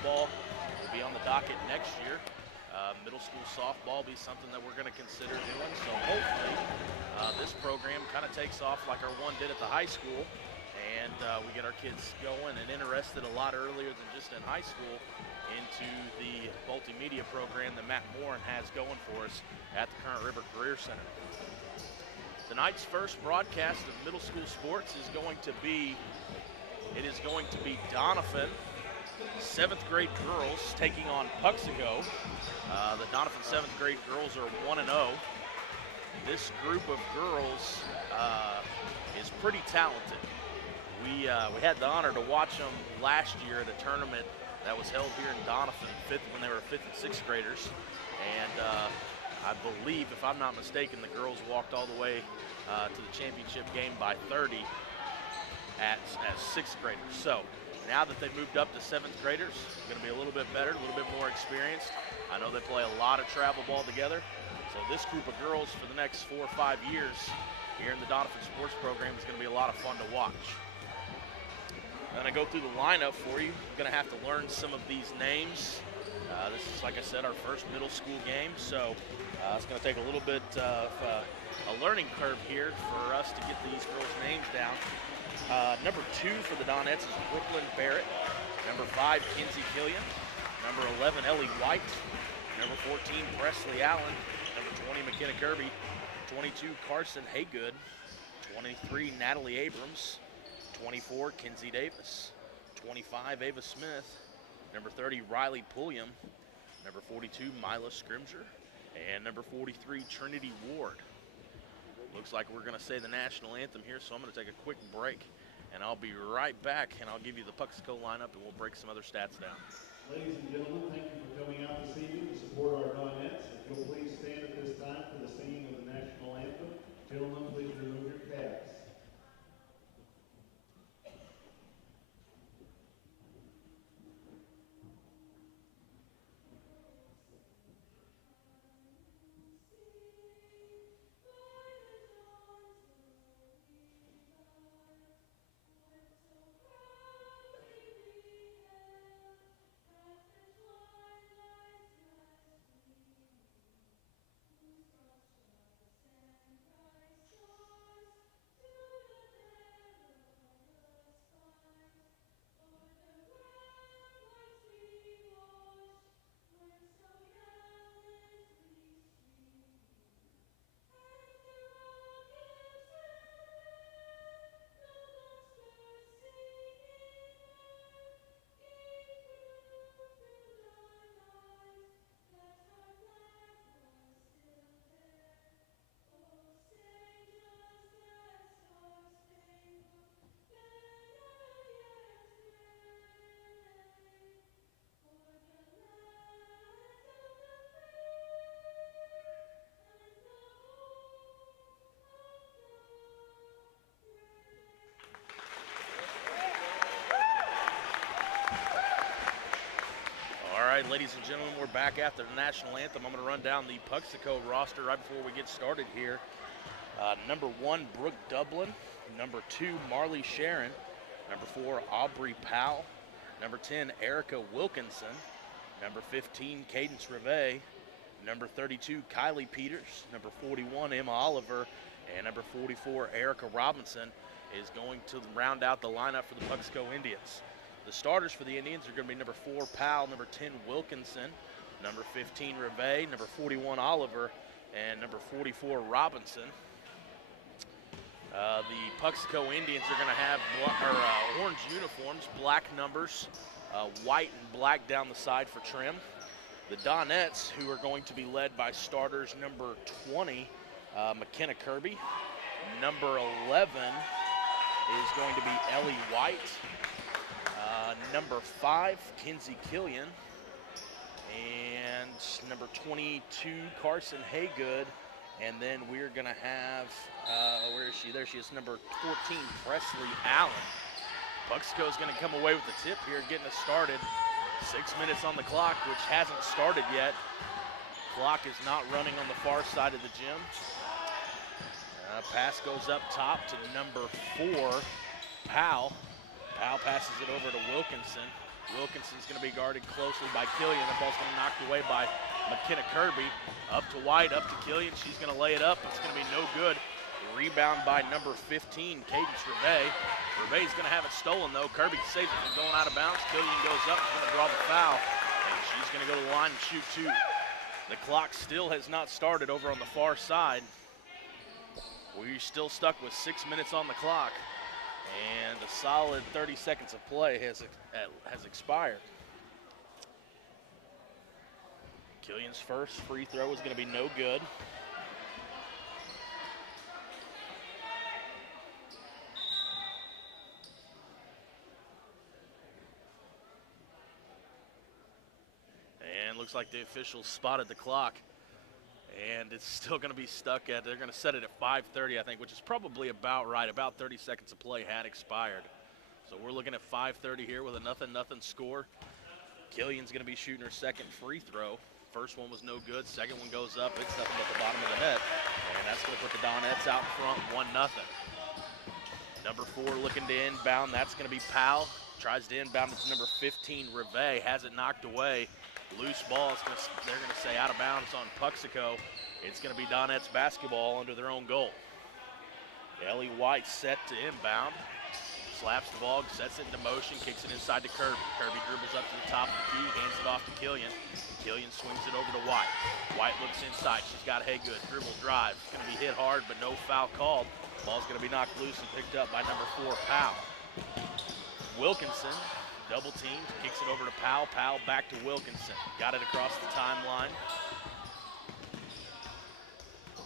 football will be on the docket next year. Middle school softball will be something that we're going to consider doing. So hopefully this program kind of takes off like our one did at the high school, and we get our kids going and interested a lot earlier than just in high school into the multimedia program that Matt Morin has going for us at the Current River Career Center. Tonight's first broadcast of middle school sports is going to be Doniphan 7th grade girls taking on Puxico. The Doniphan 7th grade girls are 1-0. This group of girls is pretty talented. We had the honor to watch them last year at a tournament that was held here in Doniphan when they were 5th and 6th graders. And I believe, if I'm not mistaken, the girls walked all the way to the championship game by 30 as 6th graders. So now that they've moved up to 7th graders, it's going to be a little bit better, a little bit more experienced. I know they play a lot of travel ball together. So this group of girls for the next 4 or 5 years here in the Doniphan Sports Program is going to be a lot of fun to watch. I'm going to go through the lineup for you. I'm going to have to learn some of these names. This is, like I said, our first middle school game, so it's going to take a little bit of a learning curve here for us to get these girls' names down. Number 2 for the Donettes is Brooklyn Barrett. Number 5, Kinsey Killian. Number 11, Ellie White. Number 14, Presley Allen. Number 20, McKenna Kirby. 22, Carson Haygood. 23, Natalie Abrams. 24, Kinsey Davis. 25, Ava Smith. Number 30, Riley Pulliam. Number 42, Mila Scrimger. And number 43, Trinity Ward. Looks like we're going to say the national anthem here, so I'm going to take a quick break, and I'll be right back, and I'll give you the Puxico lineup, and we'll break some other stats down. Ladies and gentlemen, thank you for coming out this evening to support our Donettes. If you'll please stand at this time for the singing of the national anthem. Gentlemen, please remove your caps. All right, ladies and gentlemen, we're back after the national anthem. I'm going to run down the Puxico roster right before we get started here. Number 1, Brooke Dublin. Number 2, Marley Sharon. Number 4, Aubrey Powell. Number 10, Erica Wilkinson. Number 15, Cadence Rivet. Number 32, Kylie Peters. Number 41, Emma Oliver. And number 44, Erica Robinson is going to round out the lineup for the Puxico Indians. The starters for the Indians are going to be number 4, Powell, number 10, Wilkinson, number 15, Rivet, number 41, Oliver, and number 44, Robinson. The Puxico Indians are going to have orange uniforms, black numbers, white and black down the side for trim. The Donettes, who are going to be led by starters number 20, McKenna Kirby. Number 11 is going to be Ellie White. Number 5, Kinsey Killian. And number 22, Carson Haygood. And then we're going to have, where is she? There she is, number 14, Presley Allen. Puxico is going to come away with the tip here, getting us started. 6 minutes on the clock, which hasn't started yet. Clock is not running on the far side of the gym. Pass goes up top to number 4, Powell. Powell passes it over to Wilkinson. Wilkinson's going to be guarded closely by Killian. The ball's going to be knocked away by McKenna Kirby. Up to White, up to Killian. She's going to lay it up. It's going to be no good. Rebound by number 15, Cadence Reve. Reve's going to have it stolen, though. Kirby saves it from going out of bounds. Killian goes up. She's going to draw the foul. And she's going to go to the line and shoot two. The clock still has not started over on the far side. We're still stuck with 6 minutes on the clock. And a solid 30 seconds of play has expired. Killian's first free throw is going to be no good. And looks like the officials spotted the clock. And it's still going to be stuck at, they're going to set it at 5:30, I think, which is probably about right. About 30 seconds of play had expired. So we're looking at 5:30 here with a 0-0 score. Killian's going to be shooting her second free throw. First one was no good. Second one goes up. It's nothing but the bottom of the net. And that's going to put the Donettes out front 1-0. Number 4 looking to inbound. That's going to be Powell. Tries to inbound. It's number 15, Reve. Has it knocked away. Loose ball. They're going to say out of bounds on Puxico. It's going to be Donettes basketball under their own goal. Ellie White set to inbound. Slaps the ball, sets it into motion, kicks it inside to Kirby. Kirby dribbles up to the top of the key, hands it off to Killian. Killian swings it over to White. White looks inside. She's got Haygood. Dribble drive. It's going to be hit hard, but no foul called. Ball's going to be knocked loose and picked up by number 4, Powell. Wilkinson, double teamed, kicks it over to Powell. Powell back to Wilkinson. Got it across the timeline.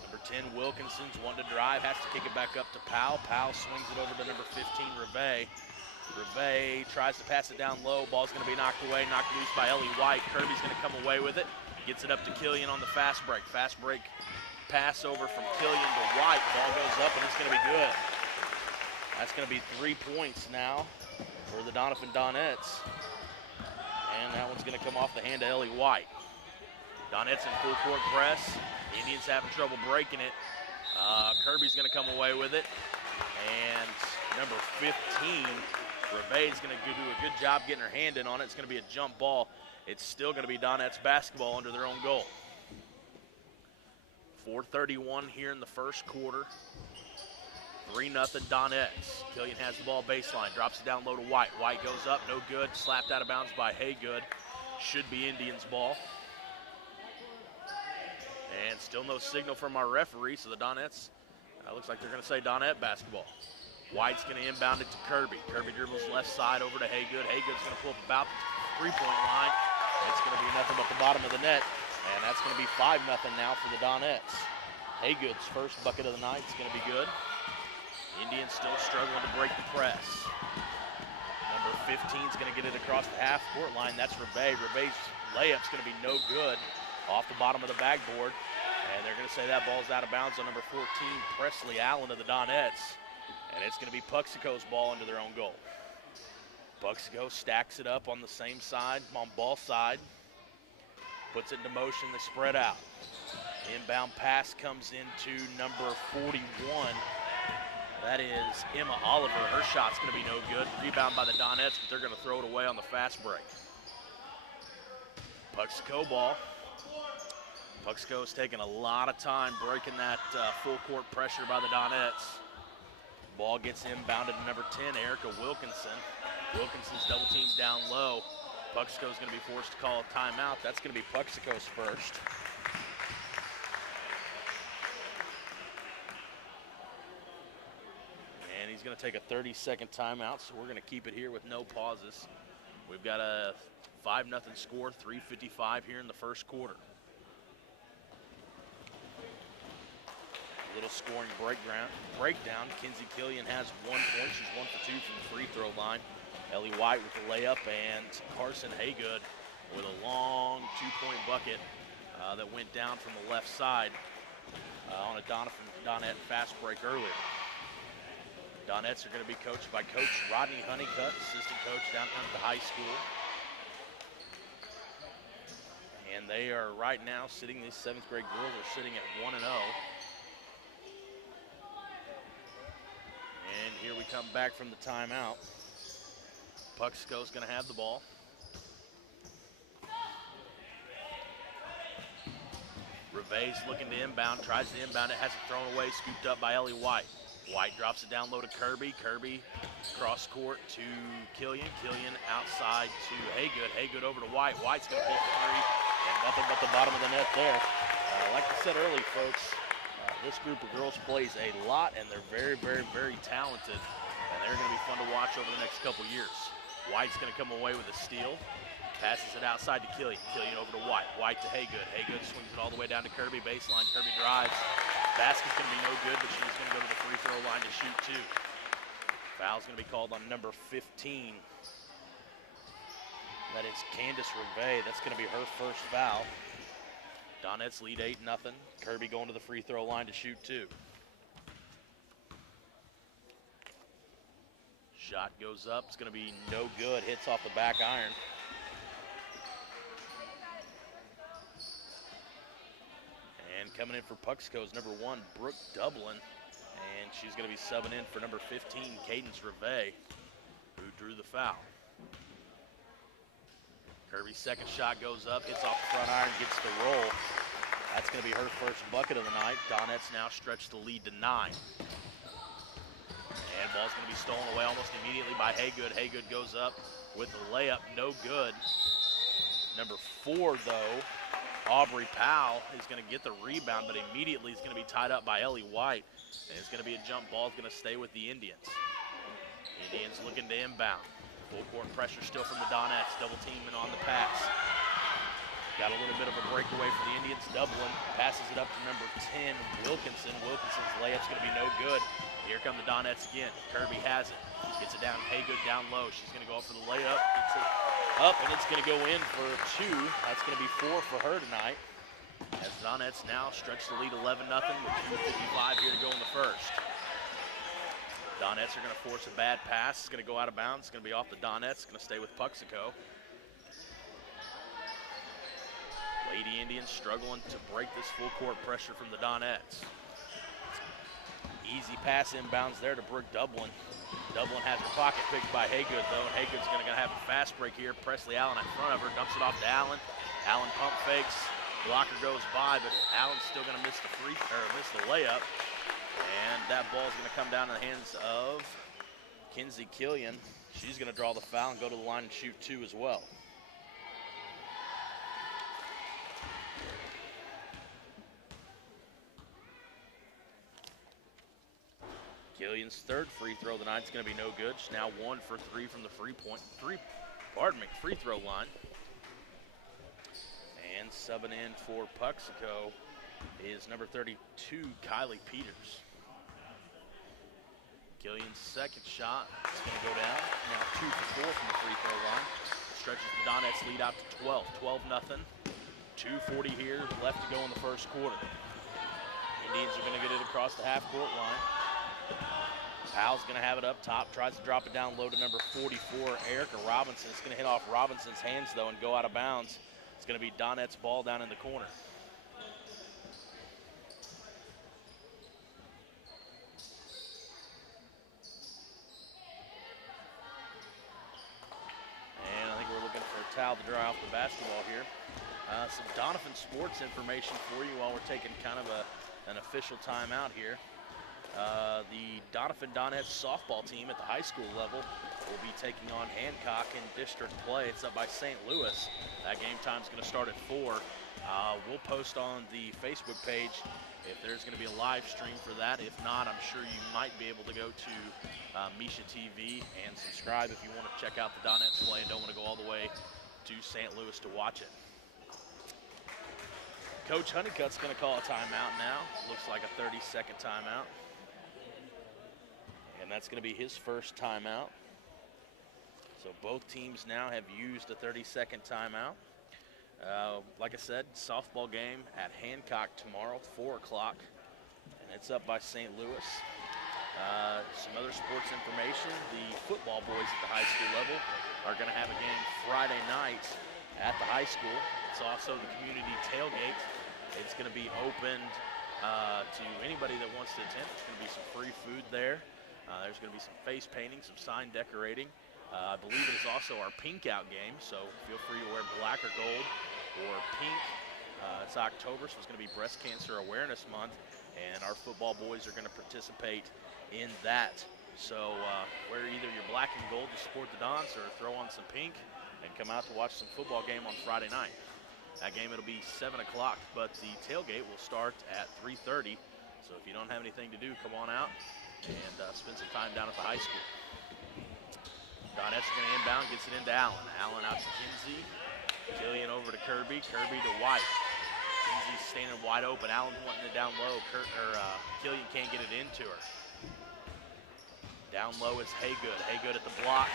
Number 10, Wilkinson's one to drive, has to kick it back up to Powell. Powell swings it over to number 15, Reve. Reve tries to pass it down low. Ball's going to be knocked away, knocked loose by Ellie White. Kirby's going to come away with it. Gets it up to Killian on the fast break. Fast break pass over from Killian to White. Ball goes up and it's going to be good. That's going to be 3 points now for the Doniphan Donettes. And that one's going to come off the hand of Ellie White. Donettes in full court press. Indians having trouble breaking it. Kirby's going to come away with it. And number 15, Reve is going to do a good job getting her hand in on it. It's going to be a jump ball. It's still going to be Donettes basketball under their own goal. 4:31 here in the first quarter. 3-0 Donettes. Killian has the ball baseline, drops it down low to White. White goes up, no good. Slapped out of bounds by Haygood. Should be Indians ball. And still no signal from our referee, so the Donettes, looks like they're going to say Donette basketball. White's going to inbound it to Kirby. Kirby dribbles left side over to Haygood. Haygood's going to pull up about the three-point line. It's going to be nothing but the bottom of the net, and that's going to be 5-0 now for the Donettes. Haygood's first bucket of the night is going to be good. Indians still struggling to break the press. Number 15 is going to get it across the half-court line. That's Reve. Reve's layup's going to be no good off the bottom of the backboard. And they're going to say that ball's out of bounds on number 14, Presley Allen of the Donettes. And it's going to be Puxico's ball under their own goal. Puxico stacks it up on the same side, on ball side. Puts it into motion, they spread out. Inbound pass comes into number 41. That is Emma Oliver. Her shot's going to be no good. Rebound by the Donettes, but they're going to throw it away on the fast break. Puxico ball. Puxico's taking a lot of time breaking that full court pressure by the Donettes. Ball gets inbounded to number 10, Erica Wilkinson. Wilkinson's double teamed down low. Puxico's going to be forced to call a timeout. That's going to be Puxico's first. And he's going to take a 30-second timeout, so we're going to keep it here with no pauses. We've got a 5-0 score, 3:55 here in the first quarter. Little scoring breakdown. Kinsey Killian has 1 point. She's 1 for 2 from the free throw line. Ellie White with the layup, and Carson Haygood with a long 2-point bucket that went down from the left side on a Donette fast break earlier. Donettes are going to be coached by Coach Rodney Honeycutt, assistant coach downtown at the high school. And they are right now sitting, these 7th grade girls are sitting at 1-0. And here we come back from the timeout. Puxico's going to have the ball. Reve's looking to inbound, tries to inbound it, has it thrown away, scooped up by Ellie White. White drops it down low to Kirby. Kirby cross court to Killian. Killian outside to Haygood. Haygood over to White. White's going to pull for three, and nothing but the bottom of the net there. Like I said earlier, folks, this group of girls plays a lot, and they're very, very, very talented, and they're going to be fun to watch over the next couple years. White's going to come away with a steal. Passes it outside to Killian. Killian over to White. White to Haygood. Haygood swings it all the way down to Kirby. Baseline. Kirby drives. Basket's going to be no good, but she's going to go to the free throw line to shoot two. Foul's going to be called on number 15. That is Candace Reve. That's going to be her first foul. Donettes lead 8-0. Kirby going to the free throw line to shoot two. Shot goes up. It's going to be no good. Hits off the back iron. And coming in for Puxico is number 1, Brooke Dublin. And she's going to be subbing in for number 15, Cadence Reve, who drew the foul. Kirby's second shot goes up, hits off the front iron, gets the roll. That's going to be her first bucket of the night. Donettes now stretch the lead to 9. And ball's going to be stolen away almost immediately by Haygood. Haygood goes up with the layup, no good. Number 4, though, Aubrey Powell is going to get the rebound, but immediately is going to be tied up by Ellie White. And it's going to be a jump ball. It's going to stay with the Indians. Indians looking to inbound. Full court pressure still from the Donettes. Double teaming on the pass. Got a little bit of a breakaway for the Indians. Dublin passes it up to number 10, Wilkinson. Wilkinson's layup's going to be no good. Here come the Donettes again. Kirby has it. Gets it down. Haygood down low. She's going to go up for the layup. Gets it up, and it's going to go in for 2. That's going to be 4 for her tonight. As Donettes now stretch the lead 11-0 with 2:55 here to go in the first. Donettes are going to force a bad pass. It's going to go out of bounds. It's going to be off the Donettes. It's going to stay with Puxico. Lady Indians struggling to break this full court pressure from the Donettes. Easy pass inbounds there to Brooke Dublin. Dublin has her pocket picked by Haygood, though, and Haygood's going to have a fast break here. Presley Allen in front of her, dumps it off to Allen. Allen pump fakes, blocker goes by, but Allen's still going to miss the layup. And that ball's going to come down in the hands of Kinsey Killian. She's going to draw the foul and go to the line and shoot 2 as well. Killian's third free throw of the night is going to be no good. She's now 1 for 3 from the free throw line. And subbing in for Puxico is number 32, Kylie Peters. Killian's second shot is going to go down. Now 2 for 4 from the free throw line. Stretches the Donettes lead out to 12. 12-0. 2:40 here left to go in the first quarter. Indians are going to get it across the half-court line. Powell's going to have it up top, tries to drop it down low to number 44, Erica Robinson. It's going to hit off Robinson's hands, though, and go out of bounds. It's going to be Donette's ball down in the corner. And I think we're looking for a towel to dry off the basketball here. Some Doniphan sports information for you while we're taking kind of an official timeout here. The Doniphan Donettes softball team at the high school level will be taking on Hancock in district play. It's up by St. Louis. That game time's going to start at 4. We'll post on the Facebook page if there's going to be a live stream for that. If not, I'm sure you might be able to go to Misha TV and subscribe if you want to check out the Donettes play and don't want to go all the way to St. Louis to watch it. Coach Honeycutt's going to call a timeout now. Looks like a 30-second timeout. And that's going to be his first timeout. So both teams now have used a 30-second timeout. Like I said, softball game at Hancock tomorrow, 4 o'clock. And it's up by St. Louis. Some other sports information. The football boys at the high school level are going to have a game Friday night at the high school. It's also the community tailgate. It's going to be opened to anybody that wants to attend. There's going to be some free food there. There's going to be some face painting, some sign decorating. I believe it is also our pink out game, so feel free to wear black or gold or pink. It's October, so it's going to be Breast Cancer Awareness Month, and our football boys are going to participate in that. So wear either your black and gold to support the Dons or throw on some pink and come out to watch some football game on Friday night. That game, it'll be 7 o'clock, but the tailgate will start at 3:30. So if you don't have anything to do, come on out and spend some time down at the high school. Donettes is going to inbound, gets it into Allen. Allen out to Kinsey. Killian over to Kirby. Kirby to White. Kinsey's standing wide open. Allen's wanting it down low. Killian can't get it into her. Down low is Haygood. Haygood at the block.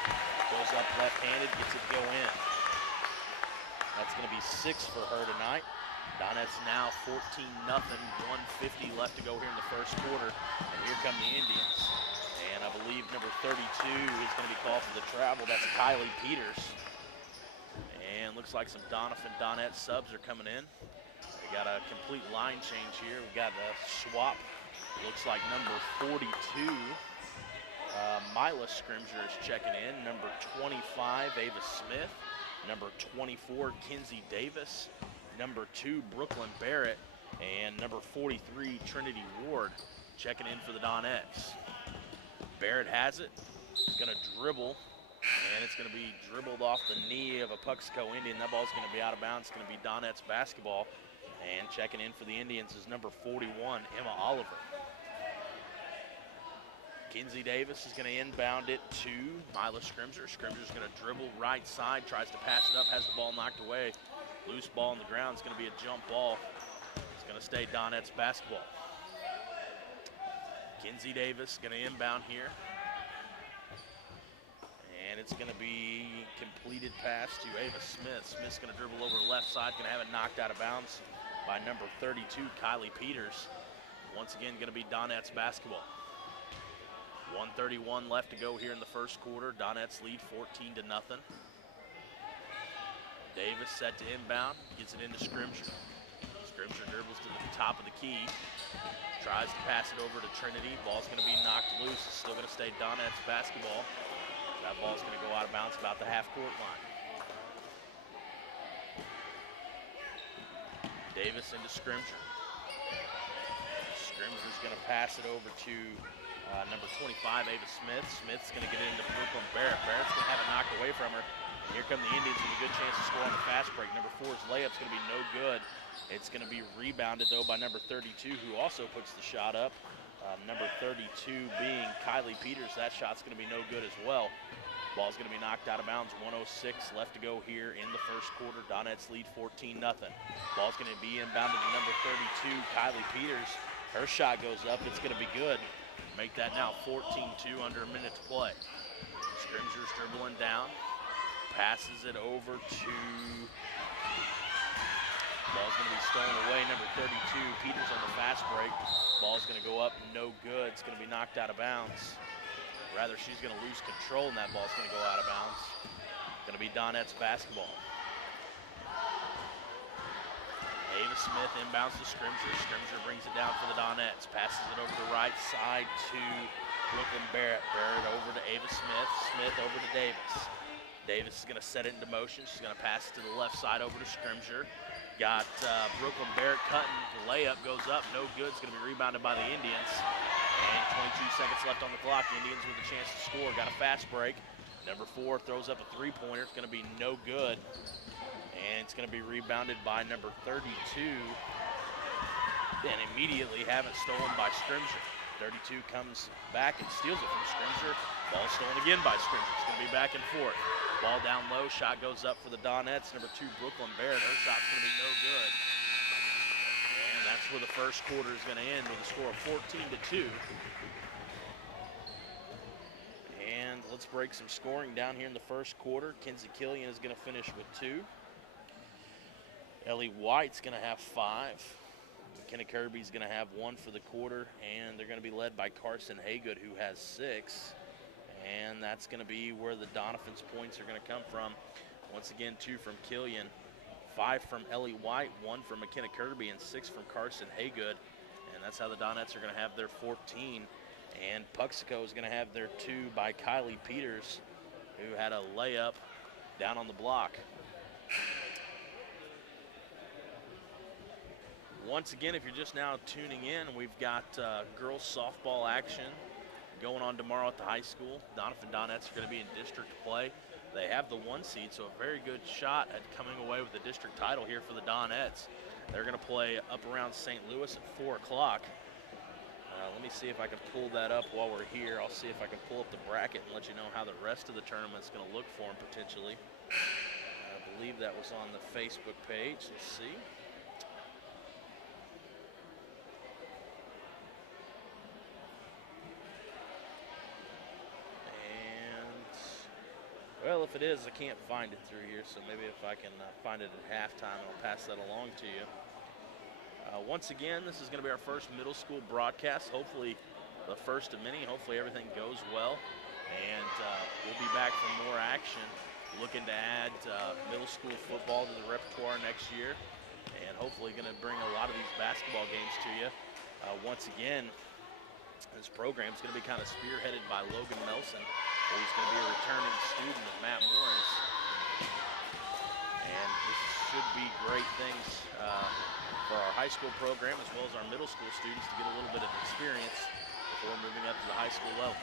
Goes up left-handed, gets it to go in. That's going to be 6 for her tonight. Donettes now 14-0, 1:50 left to go here in the first quarter. And here come the Indians. And I believe number 32 is going to be called for the travel. That's Kylie Peters. And looks like some Doniphan subs are coming in. We got a complete line change here. We got a swap. Looks like number 42, Mila Scrimger is checking in. Number 25, Ava Smith. Number 24, Kinsey Davis. Number 2, Brooklyn Barrett. And number 43, Trinity Ward, checking in for the Donettes. Barrett has it. He's going to dribble, and it's going to be dribbled off the knee of a Puxico Indian. That ball's going to be out of bounds. It's going to be Donettes basketball. And checking in for the Indians is number 41, Emma Oliver. Kinsey Davis is going to inbound it to Mila Scrimger. Scrimger's going to dribble right side, tries to pass it up, has the ball knocked away. Loose ball on the ground. It's going to be a jump ball. It's going to stay Donettes basketball. Kinsey Davis going to inbound here. And it's going to be completed pass to Ava Smith. Smith's going to dribble over the left side, going to have it knocked out of bounds by number 32, Kylie Peters. Once again, going to be Donettes basketball. 1:31 left to go here in the first quarter. Donettes lead 14-0. Davis set to inbound, gets it into Scrimger. Scrimger dribbles to the top of the key. Tries to pass it over to Trinity. Ball's going to be knocked loose. It's still going to stay Donettes basketball. That ball's going to go out of bounds about the half-court line. Davis into Scrimger. Scrimger's going to pass it over to number 25, Ava Smith. Smith's going to get it into Brooklyn Barrett. Barrett's going to have it knocked away from her. And here come the Indians with a good chance to score on the fast break. Number 4's layup's going to be no good. It's going to be rebounded, though, by number 32, who also puts the shot up. Number 32 being Kylie Peters. That shot's going to be no good as well. Ball's going to be knocked out of bounds. 1:06 left to go here in the first quarter. Donettes lead 14-0. Ball's going to be inbounded to number 32, Kylie Peters. Her shot goes up. It's going to be good. Make that now 14-2 under a minute to play. Scrimger's dribbling down. Passes it over to... Ball's going to be stolen away. Number 32, Peters on the fast break. Ball's going to go up, no good. It's going to be knocked out of bounds. Rather, she's going to lose control, and that ball's going to go out of bounds. Going to be Donettes basketball. Ava Smith inbounds to Scrimger. Scrimger brings it down for the Donettes. Passes it over the right side to Brooklyn Barrett. Barrett over to Ava Smith. Smith over to Davis. Davis is going to set it into motion. She's going to pass it to the left side over to Scrimger. Got Brooklyn Barrett cutting. The layup goes up. No good. It's going to be rebounded by the Indians. And 22 seconds left on the clock. The Indians with a chance to score. Got a fast break. Number 4 throws up a three-pointer. It's going to be no good. And it's going to be rebounded by number 32. And immediately have it stolen by Scrimger. 32 comes back and steals it from Scrimger. Ball stolen again by Scrimger. It's going to be back and forth. Ball down low. Shot goes up for the Donettes. Number 2, Brooklyn Barrett. Her shot's going to be no good. And that's where the first quarter is going to end with a score of 14-2. And let's break some scoring down here in the first quarter. Kinsey Killian is going to finish with 2. Ellie White's going to have 5. McKenna Kirby's going to have 1 for the quarter, and they're going to be led by Carson Haygood, who has 6. And that's going to be where the Doniphan's points are going to come from. Once again, 2 from Killian, 5 from Ellie White, 1 from McKenna Kirby, and 6 from Carson Haygood. And that's how the Donettes are going to have their 14. And Puxico is going to have their 2 by Kylie Peters. who had a layup down on the block. Once again, if you're just now tuning in, we've got girls softball action going on tomorrow at the high school. Doniphan Donettes are going to be in district play. They have the 1 seed, so a very good shot at coming away with the district title here for the Donettes. They're going to play up around St. Louis at 4 o'clock. Let me see if I can pull that up while we're here. I'll see if I can pull up the bracket and let you know how the rest of the tournament's going to look for them potentially. I believe that was on the Facebook page. Let's see. Well, if it is, I can't find it through here, so maybe if I can find it at halftime, I'll pass that along to you. Once again, this is going to be our first middle school broadcast, hopefully the first of many. Hopefully everything goes well, and we'll be back for more action, looking to add middle school football to the repertoire next year, and hopefully going to bring a lot of these basketball games to you. Once again, this program is going to be kind of spearheaded by Logan Nelson, who's going to be a returning student of Matt Morris. And this should be great things for our high school program as well as our middle school students to get a little bit of experience before moving up to the high school level.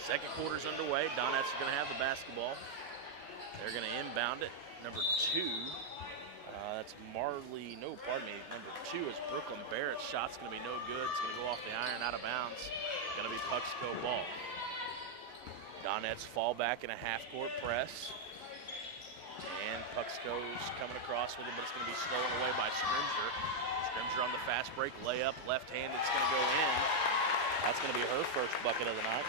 Second quarter's underway. Donettes are going to have the basketball. They're going to inbound it. Number 2, that's Marley, no, pardon me. Number 2 is Brooklyn Barrett's shot's going to be no good. It's going to go off the iron, out of bounds. Going to be Puxico ball. Donettes fall back in a half-court press. And Puxico's coming across with it, but it's going to be stolen away by Scrimger. Scrimger on the fast break, layup, left-handed, it's going to go in. That's going to be her first bucket of the night.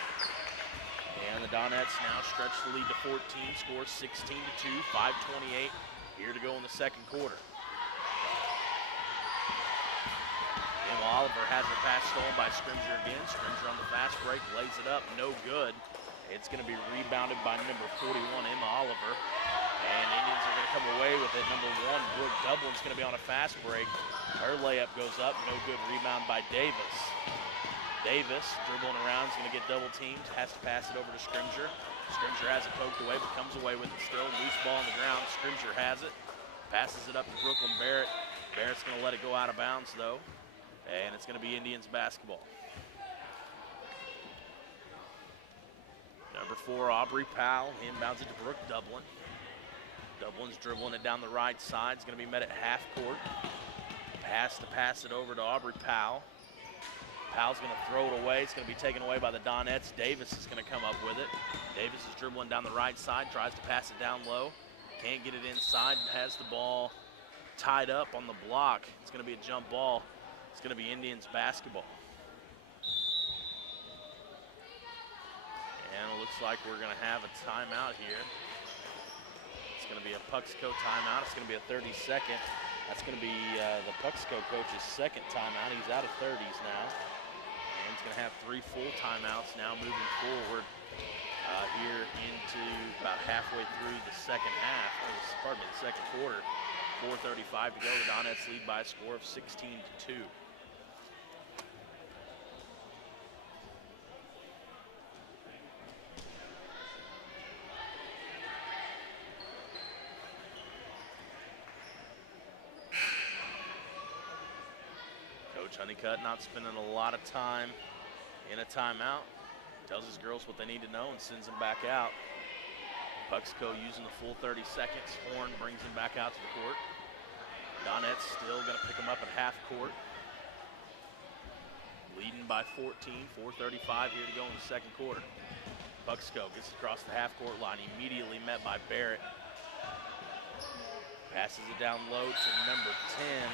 And the Donettes now stretch the lead to 14, score 16-2, 5:28 here to go in the second quarter. Emma Oliver has her pass stolen by Scrimger again. Scrimger on the fast break, lays it up, no good. It's going to be rebounded by number 41, Emma Oliver. And Indians are going to come away with it. Number 1, Brooke Dublin's going to be on a fast break. Her layup goes up, no good. Rebound by Davis. Davis dribbling around, is going to get double teamed, has to pass it over to Scrimger. Scrimger has it poked away, but comes away with it still. Loose ball on the ground. Scrimger has it, passes it up to Brooklyn Barrett. Barrett's going to let it go out of bounds, though. And it's going to be Indians basketball. Number 4, Aubrey Powell, inbounds it to Brooke Dublin. Dublin's dribbling it down the right side. It's going to be met at half court. Pass to pass it over to Aubrey Powell. Powell's going to throw it away. It's going to be taken away by the Donettes. Davis is going to come up with it. Davis is dribbling down the right side, tries to pass it down low. Can't get it inside, has the ball tied up on the block. It's going to be a jump ball. It's going to be Indians basketball. And it looks like we're going to have a timeout here. It's going to be a Puxico timeout. It's going to be a 30-second. That's going to be the Puxico coach's second timeout. He's out of 30s now. And he's going to have 3 full timeouts now moving forward here into about halfway through the second half. Pardon me, the second quarter. 4:35 to go. The Donettes lead by a score of 16-2. Honeycutt not spending a lot of time in a timeout. Tells his girls what they need to know and sends them back out. Puxico using the full 30 seconds. Horn brings him back out to the court. Donettes still going to pick him up at half court. Leading by 14, 4:35 here to go in the second quarter. Puxico gets across the half court line, immediately met by Barrett. Passes it down low to number 10.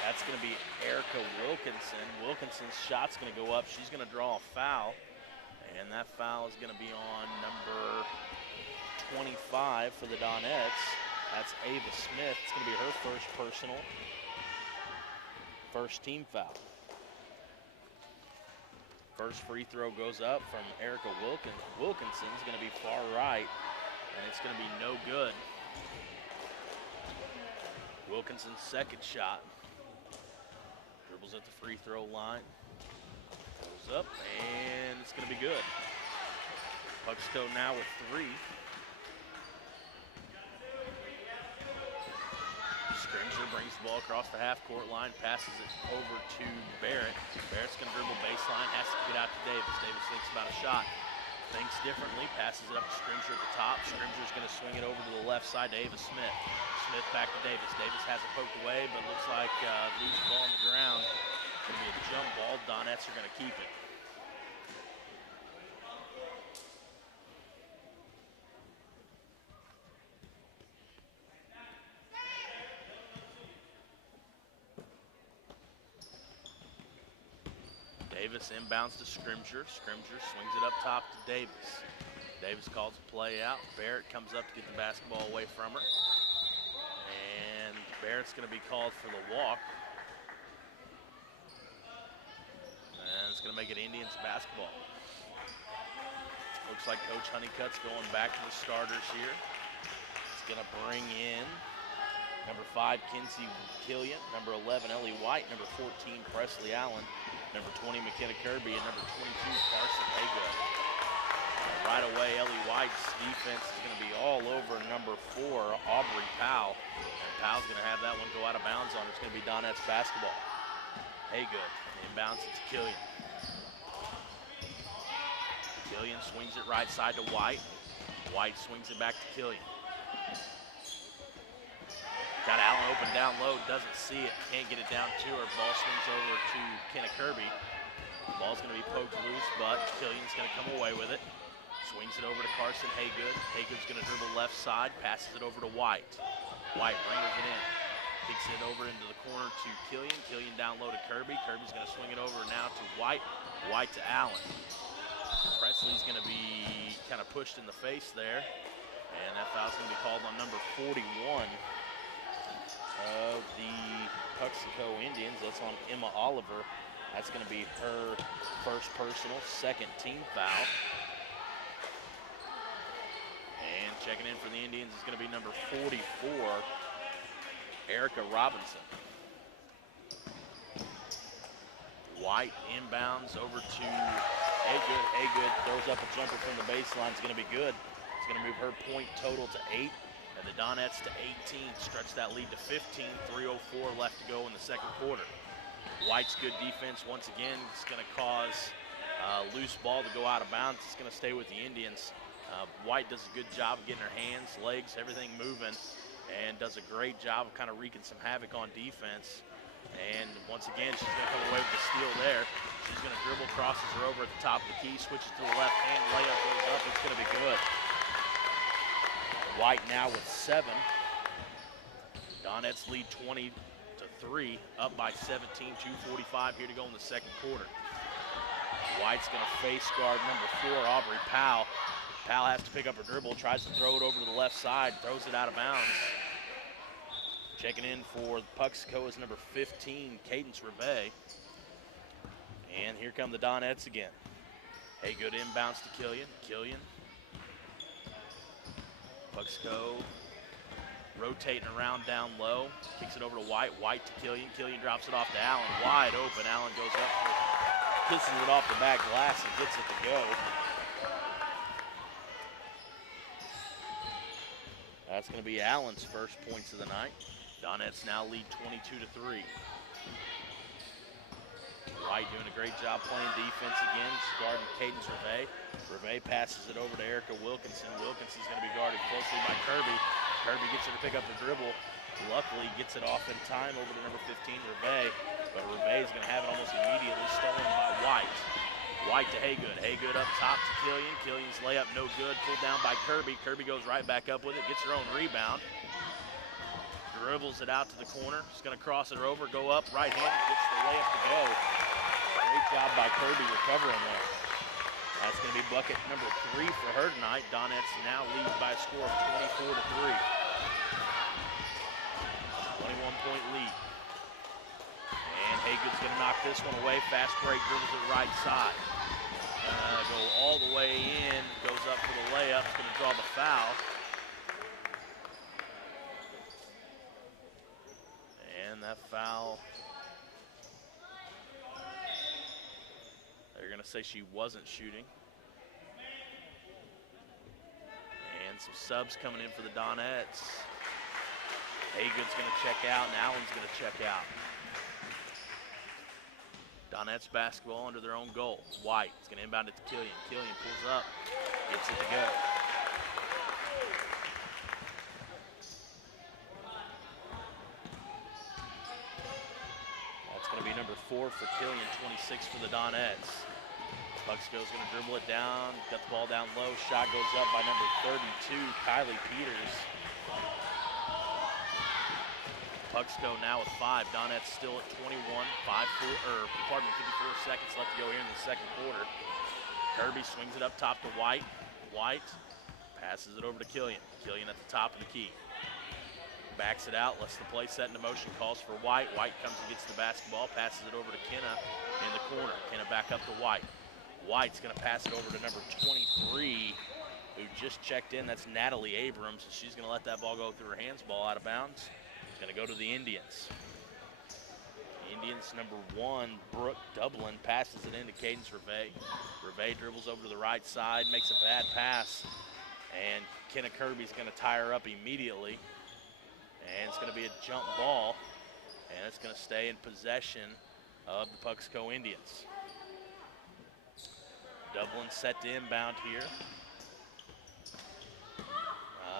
That's going to be Erica Wilkinson. Wilkinson's shot's going to go up. She's going to draw a foul, and that foul is going to be on number 25 for the Donettes. That's Ava Smith. It's going to be her first personal, first team foul. First free throw goes up from Erica Wilkinson. It's going to be far right, and it's going to be no good. Wilkinson's second shot. Dribbles at the free throw line. Goes up, and it's going to be good. Puxico now with 3. brings the ball across the half-court line, passes it over to Barrett. Barrett's going to dribble baseline, has to get out to Davis. Davis thinks about a shot, thinks differently, passes it up to Scrimger at the top. Scrimger's going to swing it over to the left side to Ava Smith. Smith back to Davis. Davis has it poked away, but looks like loose ball on the ground. It's going to be a jump ball. Donettes are going to keep it. Davis inbounds to Scrimger. Scrimger swings it up top to Davis. Davis calls a play out. Barrett comes up to get the basketball away from her. And Barrett's going to be called for the walk. And it's going to make it Indians basketball. Looks like Coach Honeycutt's going back to the starters here. He's going to bring in number 5, Kinsey Killian, number 11, Ellie White, number 14, Presley Allen, number 20, McKenna Kirby, and number 22, Carson Haygood. Right away, Ellie White's defense is going to be all over number 4, Aubrey Powell. And Powell's going to have that one go out of bounds on her. It's going to be Donettes basketball. Haygood inbounds it to Killian. Killian swings it right side to White. White swings it back to Killian. Got Allen open down low, doesn't see it, can't get it down to her. Ball swings over to Kenna Kirby. Ball's going to be poked loose, but Killian's going to come away with it. Swings it over to Carson Haygood. Haygood's going to dribble left side, passes it over to White. White brings it in. Kicks it over into the corner to Killian. Killian down low to Kirby. Kirby's going to swing it over now to White. White to Allen. Presley's going to be kind of pushed in the face there. And that foul's going to be called on number 41 of the Puxico Indians. That's on Emma Oliver. That's going to be her first personal, second team foul. And checking in for the Indians is going to be number 44, Erica Robinson. White inbounds over to Haygood. Haygood throws up a jumper from the baseline. It's going to be good. It's going to move her point total to 8. And the Donettes to 18, stretch that lead to 15, 3:04 left to go in the second quarter. White's good defense once again. It's going to cause loose ball to go out of bounds. It's going to stay with the Indians. White does a good job of getting her hands, legs, everything moving, and does a great job of kind of wreaking some havoc on defense. And once again, she's going to come away with the steal there. She's going to dribble, crosses her over at the top of the key, switches to the left hand, layup goes up. It's going to be good. White now with 7. Donettes lead 20-3, up by 17, 2:45 here to go in the second quarter. White's going to face guard number 4, Aubrey Powell. Powell has to pick up her dribble, tries to throw it over to the left side, throws it out of bounds. Checking in for Puxico is number 15, Cadence Reve. And here come the Donettes again. Haygood inbounds to Killian. Killian. Puxico rotating around down low. Kicks it over to White. White to Killian. Killian drops it off to Allen. Wide open. Allen goes up, kisses it off the back glass and gets it to go. That's going to be Allen's first points of the night. Donettes now lead 22-3. White doing a great job playing defense again. She's guarding Cadence Reve. Reve passes it over to Erica Wilkinson. Wilkinson's going to be guarded closely by Kirby. Kirby gets her to pick up the dribble. Luckily gets it off in time over to number 15, Reve. But Reve is going to have it almost immediately stolen by White. White to Haygood. Haygood up top to Killian. Killian's layup no good. Pulled down by Kirby. Kirby goes right back up with it. Gets her own rebound. Dribbles it out to the corner. She's going to cross it over. Go up. Right-handed. Gets the layup to go. Great job by Kirby recovering there. That's going to be bucket number 3 for her tonight. Donettes now lead by a score of 24-3. 21-point lead. And Haygood's going to knock this one away. Fast break, dribbles it right side. Go all the way in. Goes up for the layup. It's going to draw the foul. And that foul, they're going to say she wasn't shooting. And some subs coming in for the Donettes. Haygood's going to check out, and Allen's going to check out. Donettes basketball under their own goal. White is going to inbound it to Killian. Killian pulls up, gets it to go. That's going to be number 4 for Killian, 26 for the Donettes. Puxico's going to dribble it down, got the ball down low. Shot goes up by number 32, Kylie Peters. Puxico now with 5. Donettes still at 21. 54 seconds left to go here in the second quarter. Kirby swings it up top to White. White passes it over to Killian. Killian at the top of the key. Backs it out, lets the play set into motion, calls for White. White comes and gets the basketball, passes it over to Kenna in the corner. Kenna back up to White. White's going to pass it over to number 23, who just checked in. That's Natalie Abrams. She's going to let that ball go through her hands. Ball out of bounds. Going to go to the Indians. Indians number 1, Brooke Dublin, passes it into Cadence Reve. Reve dribbles over to the right side, makes a bad pass, and Kenna Kirby's going to tie her up immediately. And it's going to be a jump ball, and it's going to stay in possession of the Puxico Indians. Dublin set to inbound here.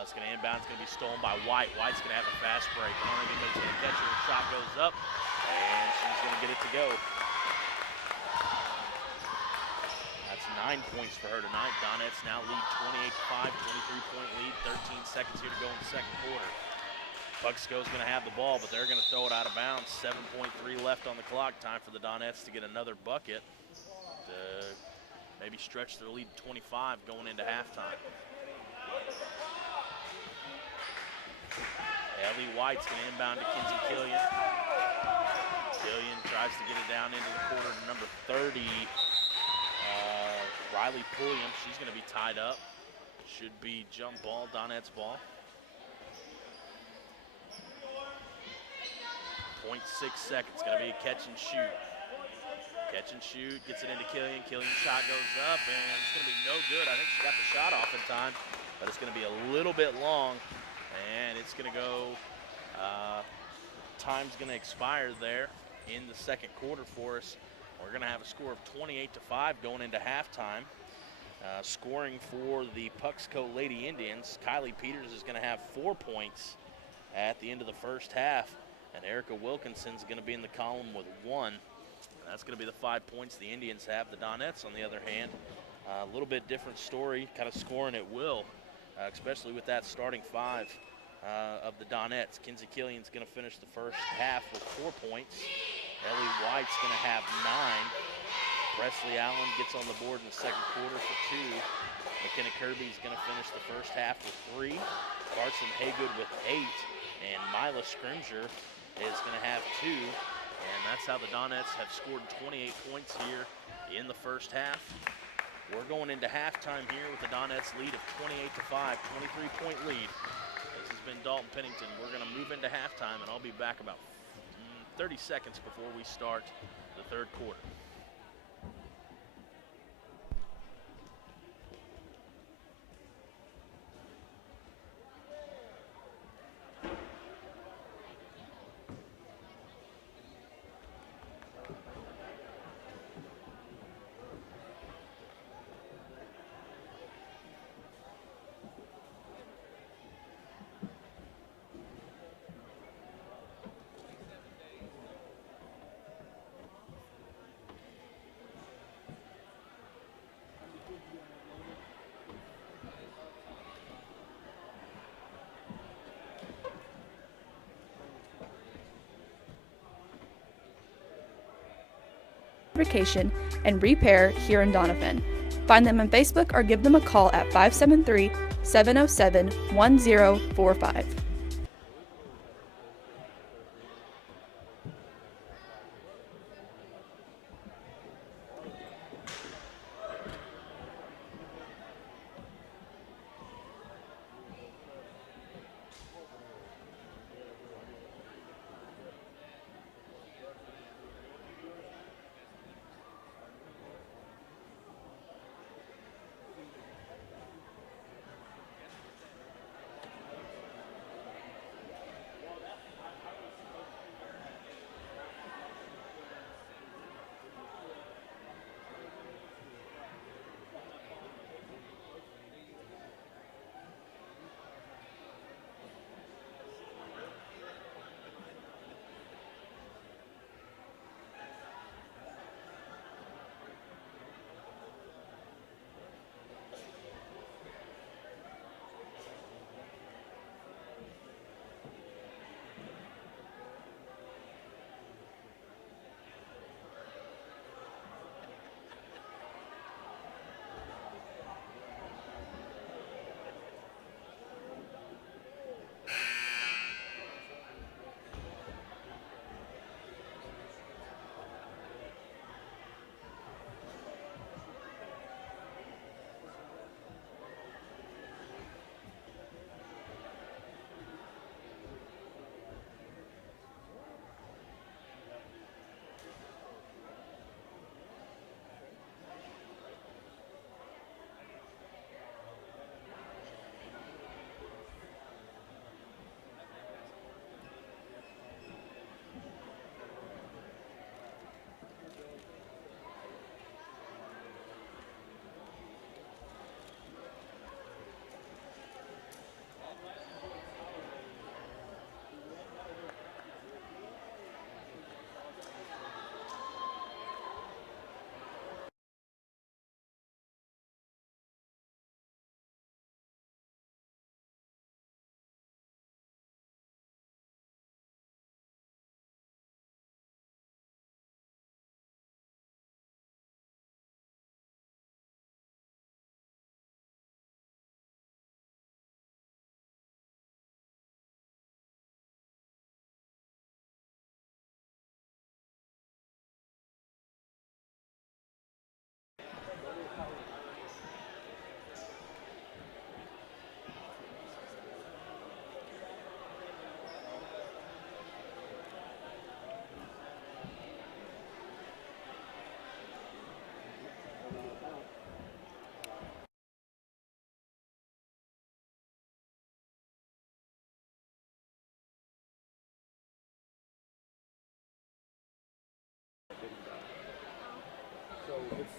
It's going to inbound. It's going to be stolen by White. White's going to have a fast break. I don't think anybody's going to catch her. The shot goes up, and she's going to get it to go. That's 9 points for her tonight. Donettes now lead 28-5, 23-point lead. 13 seconds here to go in the second quarter. Puxico's going to have the ball, but they're going to throw it out of bounds. 7.3 left on the clock. Time for the Donettes to get another bucket to maybe stretch their lead to 25 going into halftime. Ellie White's going to inbound to Kinsey Killian. Killian tries to get it down into the corner to number 30, Riley Pulliam. She's going to be tied up. Should be jump ball, Donettes ball. 0.6 seconds. Going to be a catch and shoot. Catch and shoot, gets it into Killian. Killian's shot goes up, and it's going to be no good. I think she got the shot off in time, but it's going to be a little bit long. And it's going to go, time's going to expire there in the second quarter for us. We're going to have a score of 28-5 going into halftime. Scoring for the Puxico Lady Indians, Kylie Peters is going to have 4 points at the end of the first half. And Erica Wilkinson's going to be in the column with 1. That's going to be the 5 points the Indians have. The Donettes, on the other hand, a little bit different story, kind of scoring at will. Especially with that starting 5 of the Donettes. Kinsey Killian's going to finish the first half with 4 points. Ellie White's going to have 9. Presley Allen gets on the board in the second quarter for 2. McKenna Kirby's going to finish the first half with 3. Carson Haygood with 8. And Mila Scrimger is going to have 2. And that's how the Donettes have scored 28 points here in the first half. We're going into halftime here with the Donettes lead of 28-5, 23-point lead. This has been Dalton Pennington. We're going to move into halftime, and I'll be back about 30 seconds before we start the third quarter. And repair here in Doniphan. Find them on Facebook or give them a call at 573-707-1045.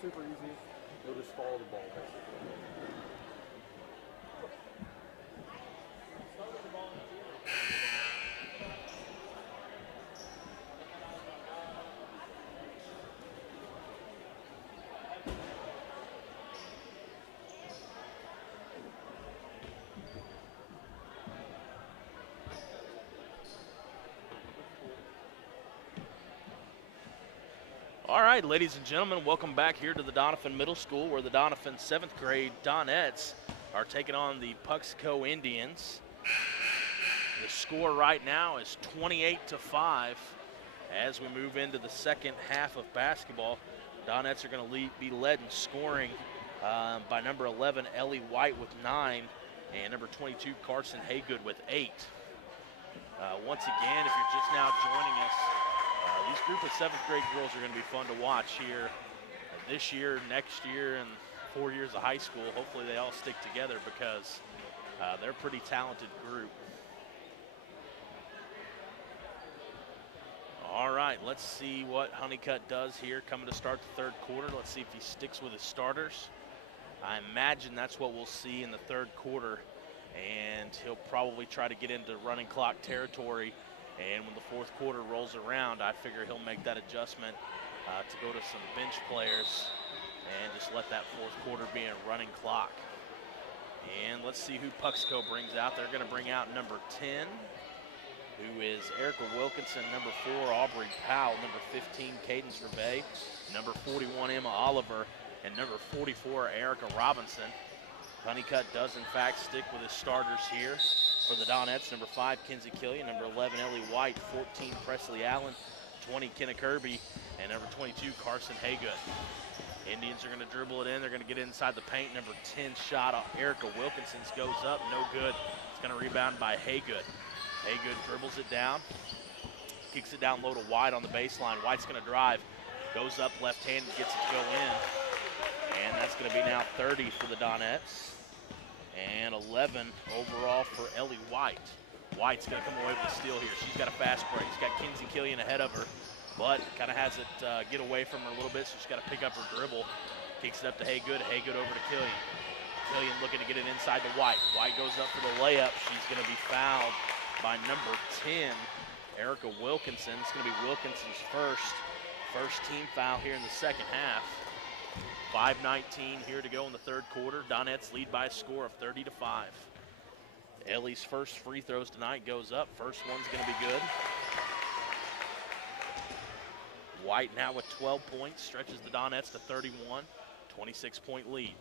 super easy. You'll just follow the ball, basically. All right, ladies and gentlemen, welcome back here to the Doniphan Middle School, where the Doniphan 7th grade Donettes are taking on the Puxico Indians. The score right now is 28-5. As we move into the second half of basketball, Donettes are going to be led in scoring by number 11, Ellie White, with 9, and number 22, Carson Haygood, with 8. Once again, if you're just now joining us, these group of 7th grade girls are going to be fun to watch here this year, next year, and 4 years of high school. Hopefully they all stick together because they're a pretty talented group. All right, let's see what Honeycutt does here coming to start the third quarter. Let's see if he sticks with his starters. I imagine that's what we'll see in the third quarter, and he'll probably try to get into running clock territory. And when the fourth quarter rolls around, I figure he'll make that adjustment to go to some bench players and just let that fourth quarter be a running clock. And let's see who Puxico brings out. They're going to bring out number 10, who is Erica Wilkinson, number 4, Aubrey Powell, number 15, Cadence Reve, number 41, Emma Oliver, and number 44, Erica Robinson. Honeycutt does, in fact, stick with his starters here for the Donettes. Number 5, Kinsey Killian. Number 11, Ellie White. 14, Presley Allen. 20, Kenna Kirby. And number 22, Carson Haygood. Indians are going to dribble it in. They're going to get inside the paint. Number 10 shot off Erica Wilkinson's goes up. No good. It's going to rebound by Haygood. Haygood dribbles it down. Kicks it down low to White on the baseline. White's going to drive. Goes up left-handed, gets it to go in. And that's going to be now 30 for the Donettes. And 11 overall for Ellie White. White's going to come away with a steal here. She's got a fast break. She's got Kinsey Killian ahead of her, but kind of has it get away from her a little bit, so she's got to pick up her dribble. Kicks it up to Haygood. Haygood over to Killian. Killian looking to get it inside to White. White goes up for the layup. She's going to be fouled by number 10, Erica Wilkinson. It's going to be Wilkinson's first team foul here in the second half. 5:19 here to go in the third quarter. Donettes lead by a score of 30-5. Ellie's first free throws tonight goes up. First one's going to be good. White now with 12 points, stretches the Donettes to 31, 26-point lead.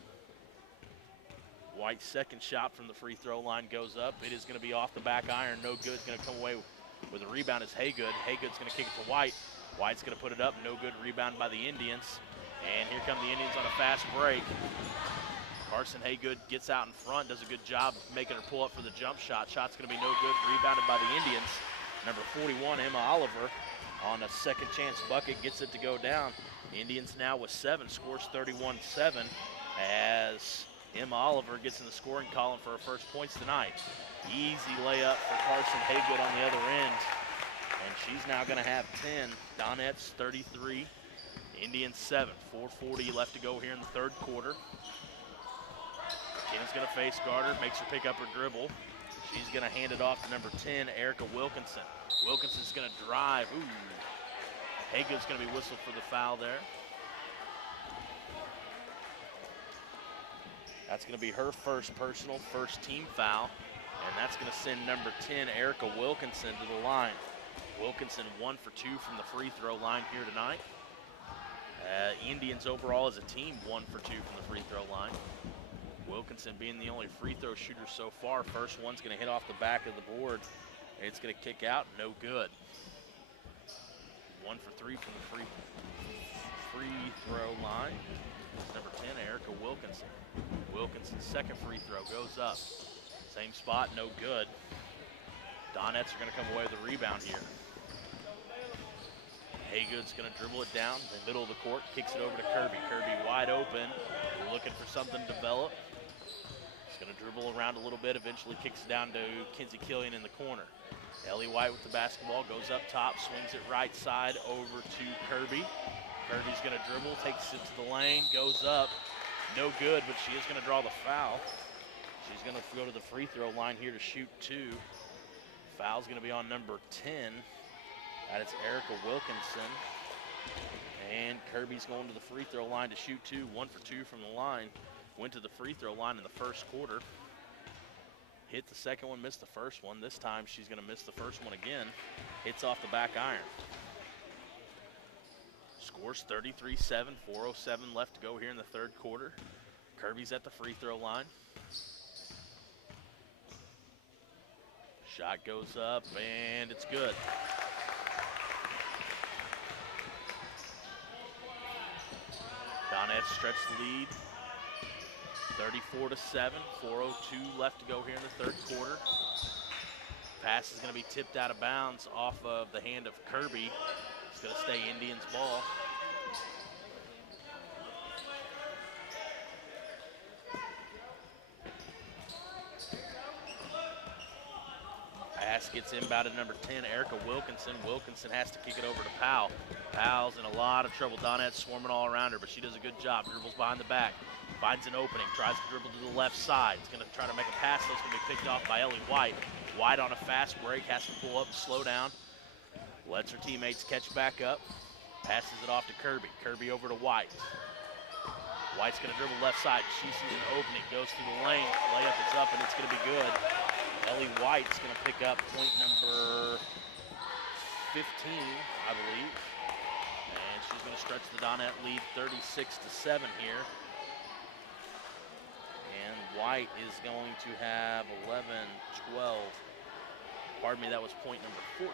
White's second shot from the free throw line goes up. It is going to be off the back iron. No good. It's going to come away with a rebound is Haygood. Haygood's going to kick it to White. White's going to put it up. No good. Rebound by the Indians. And here come the Indians on a fast break. Carson Haygood gets out in front, does a good job making her pull up for the jump shot. Shot's going to be no good. Rebounded by the Indians. Number 41, Emma Oliver, on a second chance bucket, gets it to go down. Indians now with 7, scores 31-7 as Emma Oliver gets in the scoring column for her first points tonight. Easy layup for Carson Haygood on the other end. And she's now going to have 10. Donettes 33, Indians 7. 4:40 left to go here in the third quarter. Kenna's going to face Garter, makes her pick up her dribble. She's going to hand it off to number 10, Erica Wilkinson. Wilkinson's going to drive. Ooh. Haygood's going to be whistled for the foul there. That's going to be her first team foul. And that's going to send number 10, Erica Wilkinson, to the line. Wilkinson 1 for 2 from the free throw line here tonight. Indians overall as a team 1 for 2 from the free throw line. Wilkinson being the only free throw shooter so far. First one's going to hit off the back of the board. It's going to kick out, no good. 1 for 3 from the free throw line. Number 10, Erica Wilkinson. Wilkinson's second free throw goes up. Same spot, no good. Donettes are going to come away with a rebound here. Haygood's going to dribble it down the middle of the court, kicks it over to Kirby. Kirby wide open, looking for something to develop. He's going to dribble around a little bit, eventually kicks it down to Kinsey Killian in the corner. Ellie White with the basketball, goes up top, swings it right side over to Kirby. Kirby's going to dribble, takes it to the lane, goes up. No good, but she is going to draw the foul. She's going to go to the free throw line here to shoot 2. Foul's going to be on number 10. That is Erica Wilkinson. And Kirby's going to the free throw line to shoot 2. 1 for 2 from the line. Went to the free throw line in the first quarter. Hit the second one, missed the first one. This time she's going to miss the first one again. Hits off the back iron. Scores 33-7, 4:07 left to go here in the third quarter. Kirby's at the free throw line. Shot goes up, and it's good. Donettes stretch the lead. 34-7, 4:02 left to go here in the third quarter. Pass is going to be tipped out of bounds off of the hand of Kirby. It's going to stay Indians' ball. Pass gets inbounded number 10, Erica Wilkinson. Wilkinson has to kick it over to Powell. Powell's in a lot of trouble. Donettes swarming all around her, but she does a good job. Dribbles behind the back, finds an opening, tries to dribble to the left side. It's going to try to make a pass that's going to be picked off by Ellie White. White on a fast break, has to pull up and slow down. Lets her teammates catch back up. Passes it off to Kirby. Kirby over to White. White's going to dribble left side. She sees an opening, goes through the lane. Layup is up, and it's going to be good. Ellie White's going to pick up point number 15, I believe. And she's going to stretch the Donette lead 36-7 here. And White is going to have 11, 12. Pardon me, that was point number 14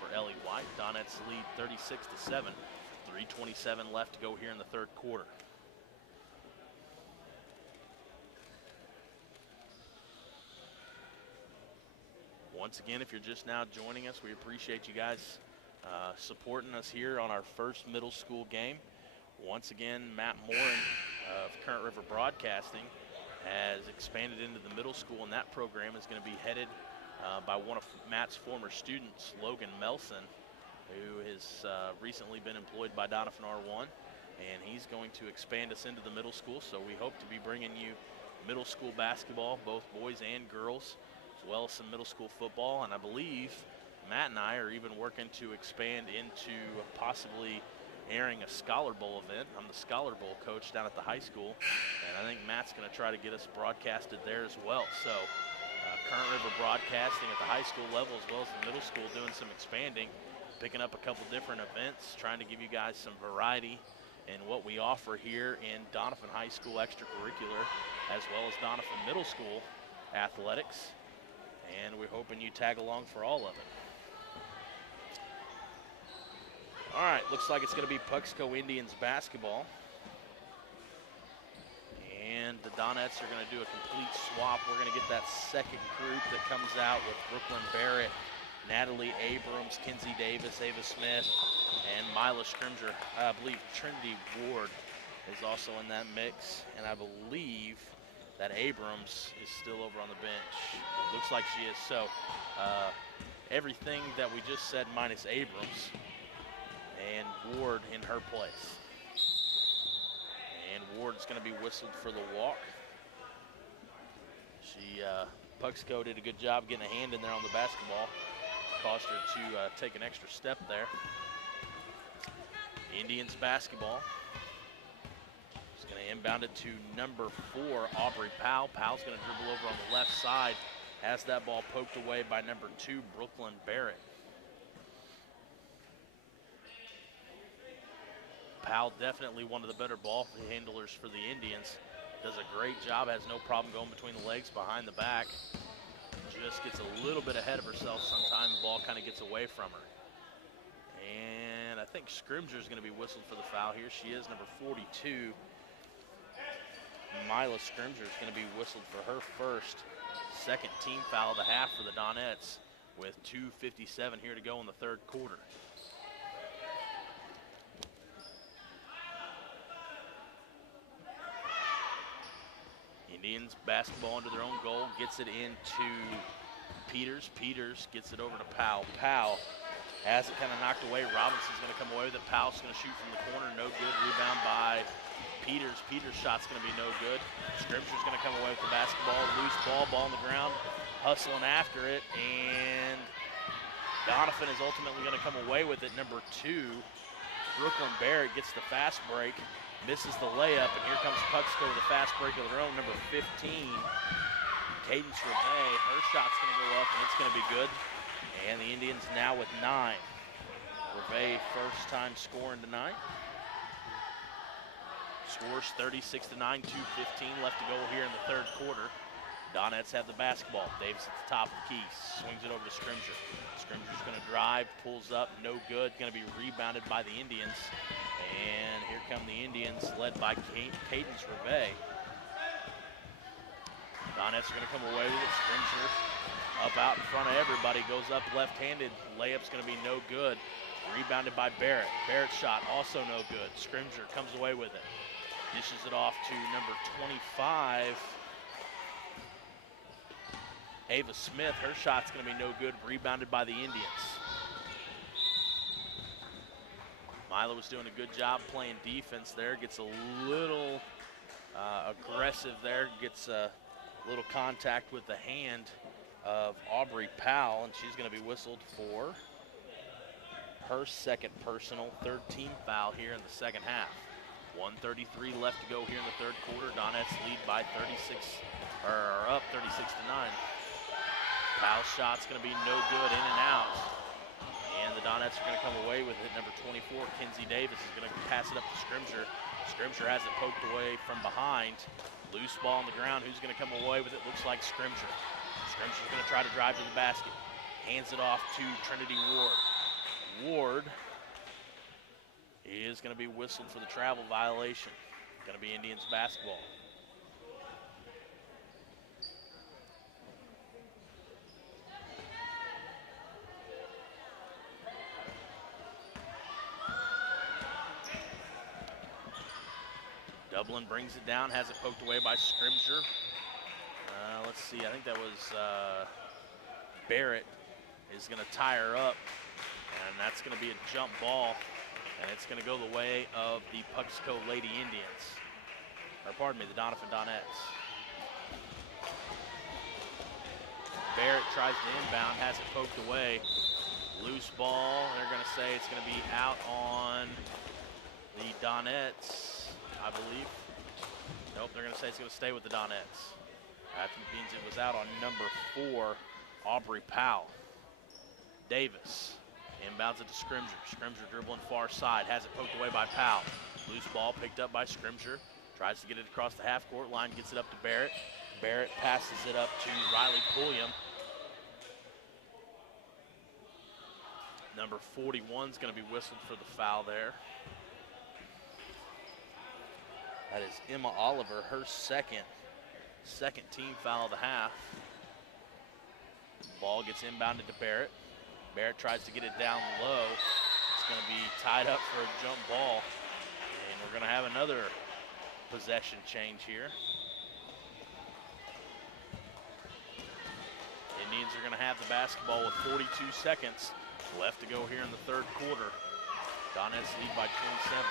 for Ellie White. Donette's lead 36-7. 3:27 left to go here in the third quarter. Once again, if you're just now joining us, we appreciate you guys supporting us here on our first middle school game. Once again, Matt Morin of Current River Broadcasting has expanded into the middle school, and that program is going to be headed by one of Matt's former students, Logan Melson, who has recently been employed by Doniphan R1, and he's going to expand us into the middle school. So we hope to be bringing you middle school basketball, both boys and girls, as well as some middle school football. And I believe Matt and I are even working to expand into possibly airing a Scholar Bowl event. I'm the Scholar Bowl coach down at the high school, and I think Matt's going to try to get us broadcasted there as well. So Current River Broadcasting at the high school level as well as the middle school doing some expanding, picking up a couple different events, trying to give you guys some variety in what we offer here in Doniphan High School extracurricular as well as Doniphan Middle School athletics. And we're hoping you tag along for all of it. All right, looks like it's going to be Puxico Indians basketball. And the Donettes are going to do a complete swap. We're going to get that second group that comes out with Brooklyn Barrett, Natalie Abrams, Kinsey Davis, Ava Smith, and Mila Scrimger. I believe Trinity Ward is also in that mix. And I believe that Abrams is still over on the bench. Looks like she is. So everything that we just said minus Abrams, and Ward in her place. And Ward's going to be whistled for the walk. Puxico did a good job getting a hand in there on the basketball. Caused her to take an extra step there. Indians basketball. It's going to inbound it to number 4, Aubrey Powell. Powell's going to dribble over on the left side. Has that ball poked away by number 2, Brooklyn Barrett. Powell, definitely one of the better ball handlers for the Indians. Does a great job, has no problem going between the legs, behind the back. Just gets a little bit ahead of herself sometimes. The ball kind of gets away from her. And I think Scrimger is going to be whistled for the foul here. She is number 42. Mila Scrimger is going to be whistled for her first. Second team foul of the half for the Donettes with 2:57 here to go in the third quarter. Indians basketball under their own goal, gets it into Peters. Peters gets it over to Powell. Powell Has it kind of knocked away. Robinson's going to come away with it. Powell's going to shoot from the corner. No good. Rebound by Peters. Peters' shot's going to be no good. Scripture's going to come away with the basketball. Loose ball. Ball on the ground. Hustling after it. And Doniphan is ultimately going to come away with it. Number 2, Brooklyn Barrett gets the fast break. Misses the layup. And here comes Puxico with a fast break of their own. Number 15, Cadence Reve. Her shot's going to go up, and it's going to be good. And the Indians now with 9. Reve first time scoring tonight. Scores 36-9, 2:15 left to go here in the third quarter. Donettes have the basketball. Davis at the top of the key, swings it over to Scrimger. Scrimger's going to drive, pulls up, no good. Going to be rebounded by the Indians. And here come the Indians, led by Cadence Reve. Donettes are going to come away with it. Scrimger up out in front of everybody, goes up left-handed. Layup's going to be no good. Rebounded by Barrett. Barrett's shot also no good. Scrimger comes away with it. Dishes it off to number 25, Ava Smith. Her shot's going to be no good. Rebounded by the Indians. Milo was doing a good job playing defense there. Gets a little aggressive there. Gets a little contact with the hand of Aubrey Powell, and she's going to be whistled for her second personal, third team foul here in the second half. 1:33 left to go here in the third quarter. Donettes lead by 36, or up 36-9. Powell's shot's going to be no good, in and out. And the Donettes are going to come away with it. Number 24, Kinsey Davis, is going to pass it up to Scrimger. Scrimger has it poked away from behind. Loose ball on the ground. Who's going to come away with it? Looks like Scrimger. Scrimger's going to try to drive to the basket. Hands it off to Trinity Ward. Ward is going to be whistled for the travel violation. Going to be Indians basketball. Dublin brings it down, has it poked away by Scrimger. Let's see, I think that was Barrett is going to tie her up, and that's going to be a jump ball, and it's going to go the way of the Puxico Lady Indians. Or pardon me, the Doniphan Donettes. Barrett tries to inbound, has it poked away. Loose ball, they're going to say it's going to be out on the Donettes, I believe. Nope, they're going to say it's going to stay with the Donettes. That means it was out on number 4, Aubrey Powell. Davis inbounds it to Scrimger. Scrimger dribbling far side, has it poked away by Powell. Loose ball picked up by Scrimger. Tries to get it across the half-court line, gets it up to Barrett. Barrett passes it up to Riley Pulliam. Number 41 is going to be whistled for the foul there. That is Emma Oliver, her second team foul of the half. Ball gets inbounded to Barrett. Barrett tries to get it down low. It's going to be tied up for a jump ball. And we're going to have another possession change here. Indians are going to have the basketball with 42 seconds left to go here in the third quarter. Donettes lead by 27.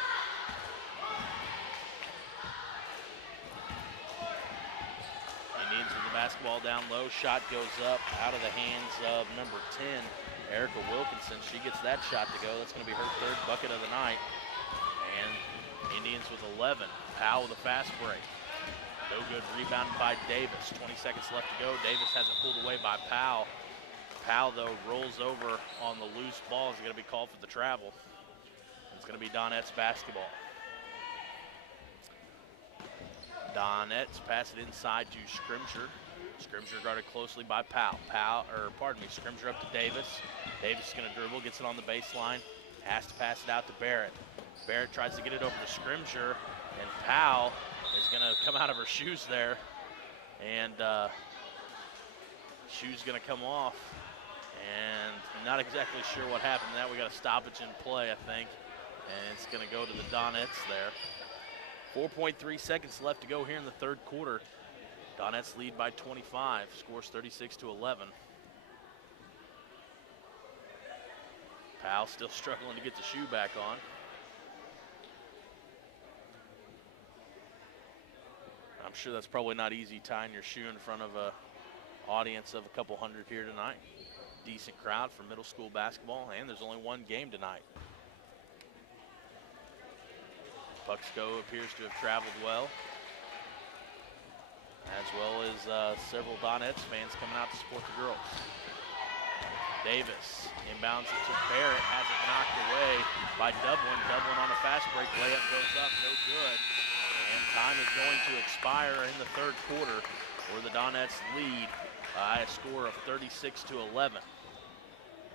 Indians with the basketball down low. Shot goes up out of the hands of number 10, Erica Wilkinson. She gets that shot to go. That's going to be her third bucket of the night. And Indians with 11. Powell with a fast break. No good. Rebounded by Davis. 20 seconds left to go. Davis has it pulled away by Powell. Powell, though, rolls over on the loose ball. Is going to be called for the travel. It's going to be Donettes basketball. Donettes pass it inside to Scrimger. Scrimger guarded closely by Powell. Scrimger up to Davis. Davis is going to dribble, gets it on the baseline. Has to pass it out to Barrett. Barrett tries to get it over to Scrimger, and Powell is going to come out of her shoes there. And shoe's going to come off. And not exactly sure what happened. Now we got a stoppage in play, I think. And it's going to go to the Donettes there. 4.3 seconds left to go here in the third quarter. Donettes lead by 25, scores 36-11. Powell still struggling to get the shoe back on. I'm sure that's probably not easy tying your shoe in front of a audience of a couple hundred here tonight. Decent crowd for middle school basketball, and there's only one game tonight. Puxico appears to have traveled well as several Donettes fans coming out to support the girls. Davis inbounds it to Barrett, has it knocked away by Dublin. Dublin on a fast break, layup goes up, no good. And time is going to expire in the third quarter where the Donettes lead by a score of 36-11.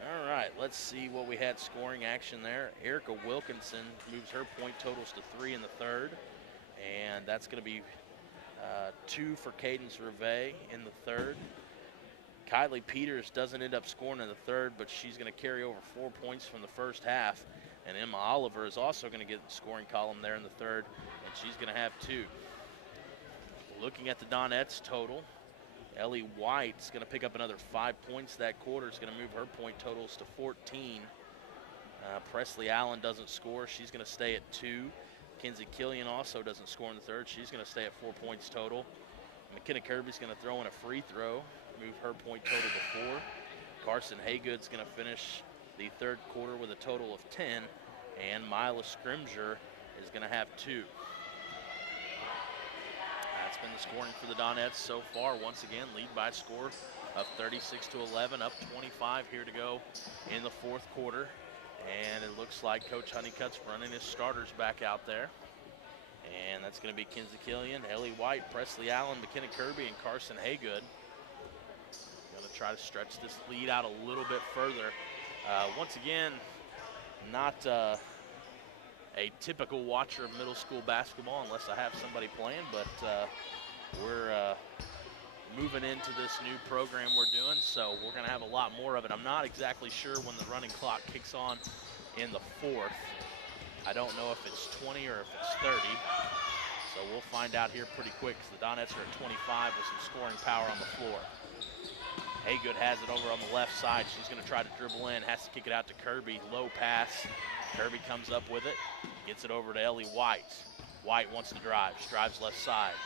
All right, let's see what we had scoring action there. Erica Wilkinson moves her point totals to 3 in the third, and that's going to be 2 for Cadence Reve in the third. Kylie Peters doesn't end up scoring in the third, but she's going to carry over 4 points from the first half. And Emma Oliver is also going to get the scoring column there in the third, and she's going to have 2. Looking at the Donettes total, Ellie White's going to pick up another 5 points that quarter. It's going to move her point totals to 14. Presley Allen doesn't score. She's going to stay at 2. Kinsey Killian also doesn't score in the third. She's going to stay at 4 points total. McKenna Kirby's going to throw in a free throw, move her point total to 4. Carson Haygood's going to finish the third quarter with a total of 10, and Mila Scrimger is going to have 2. That's been the scoring for the Donettes so far. Once again, lead by a score of 36-11, up 25 here to go in the fourth quarter. And it looks like Coach Honeycutt's running his starters back out there. And that's going to be Kinsey Killian, Ellie White, Presley Allen, McKenna Kirby, and Carson Haygood. Going to try to stretch this lead out a little bit further. Once again, not a typical watcher of middle school basketball unless I have somebody playing, but we're moving into this new program we're doing, so we're going to have a lot more of it. I'm not exactly sure when the running clock kicks on in the fourth. I don't know if it's 20 or if it's 30, so we'll find out here pretty quick because the Donettes are at 25 with some scoring power on the floor. Haygood has it over on the left side. She's going to try to dribble in, has to kick it out to Kirby. Low pass. Kirby comes up with it, gets it over to Ellie White. White wants to drive, drives left side.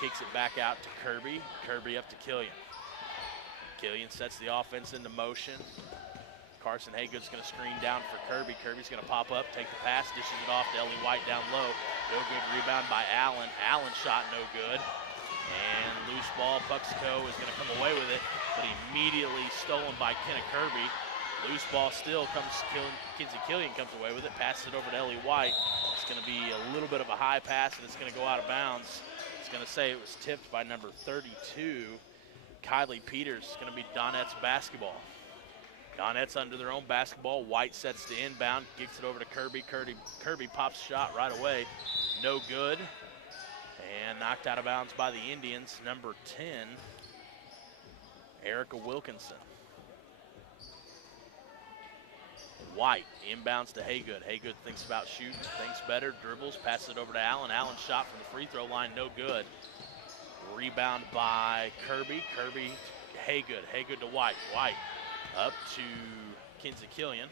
Kicks it back out to Kirby. Kirby up to Killian. Killian sets the offense into motion. Carson Haygood's going to screen down for Kirby. Kirby's going to pop up, take the pass, dishes it off to Ellie White down low. No good rebound by Allen. Allen shot no good. And loose ball, Puxico is going to come away with it, but immediately stolen by Kenna Kirby. Loose ball still comes, Kinsey Killian comes away with it, passes it over to Ellie White. It's going to be a little bit of a high pass, and it's going to go out of bounds. It's going to say it was tipped by number 32, Kylie Peters. It's going to be Donettes basketball. Donettes under their own basketball. White sets to inbound, kicks it over to Kirby. Kirby pops a shot right away. No good. And knocked out of bounds by the Indians. Number 10, Erica Wilkinson. White inbounds to Haygood. Haygood thinks about shooting, thinks better, dribbles, passes it over to Allen. Allen shot from the free throw line, no good. Rebound by Kirby. Kirby, Haygood. Haygood to White. White up to Kinsey Killian.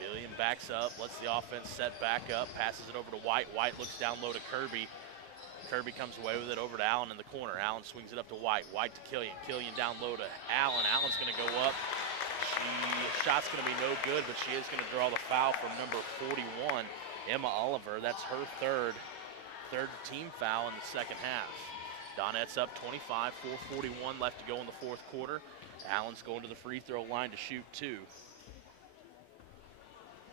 Killian backs up, lets the offense set back up, passes it over to White. White looks down low to Kirby. Kirby comes away with it over to Allen in the corner. Allen swings it up to White. White to Killian. Killian down low to Allen. Allen's going to go up. Shot's going to be no good, but she is going to draw the foul from number 41, Emma Oliver. That's her third team foul in the second half. Donettes up 25, 4:41 left to go in the fourth quarter. Allen's going to the free throw line to shoot 2.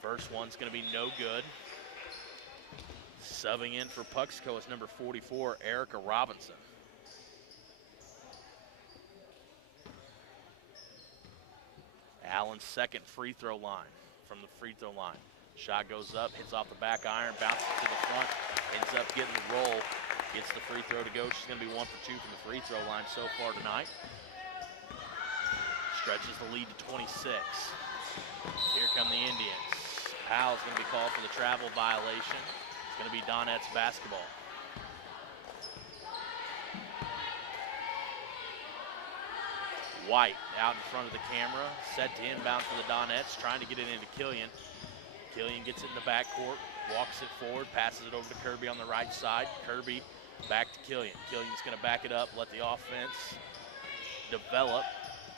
First one's going to be no good. Subbing in for Puxico is number 44, Erica Robinson. Allen's second free throw line from the free throw line. Shot goes up, hits off the back iron, bounces to the front, ends up getting the roll, gets the free throw to go. She's going to be 1 for 2 from the free throw line so far tonight. Stretches the lead to 26. Here come the Indians. Powell's going to be called for the travel violation. It's going to be Donettes basketball. White out in front of the camera, set to inbound for the Donettes, trying to get it into Killian. Killian gets it in the backcourt, walks it forward, passes it over to Kirby on the right side. Kirby back to Killian. Killian's gonna back it up, let the offense develop.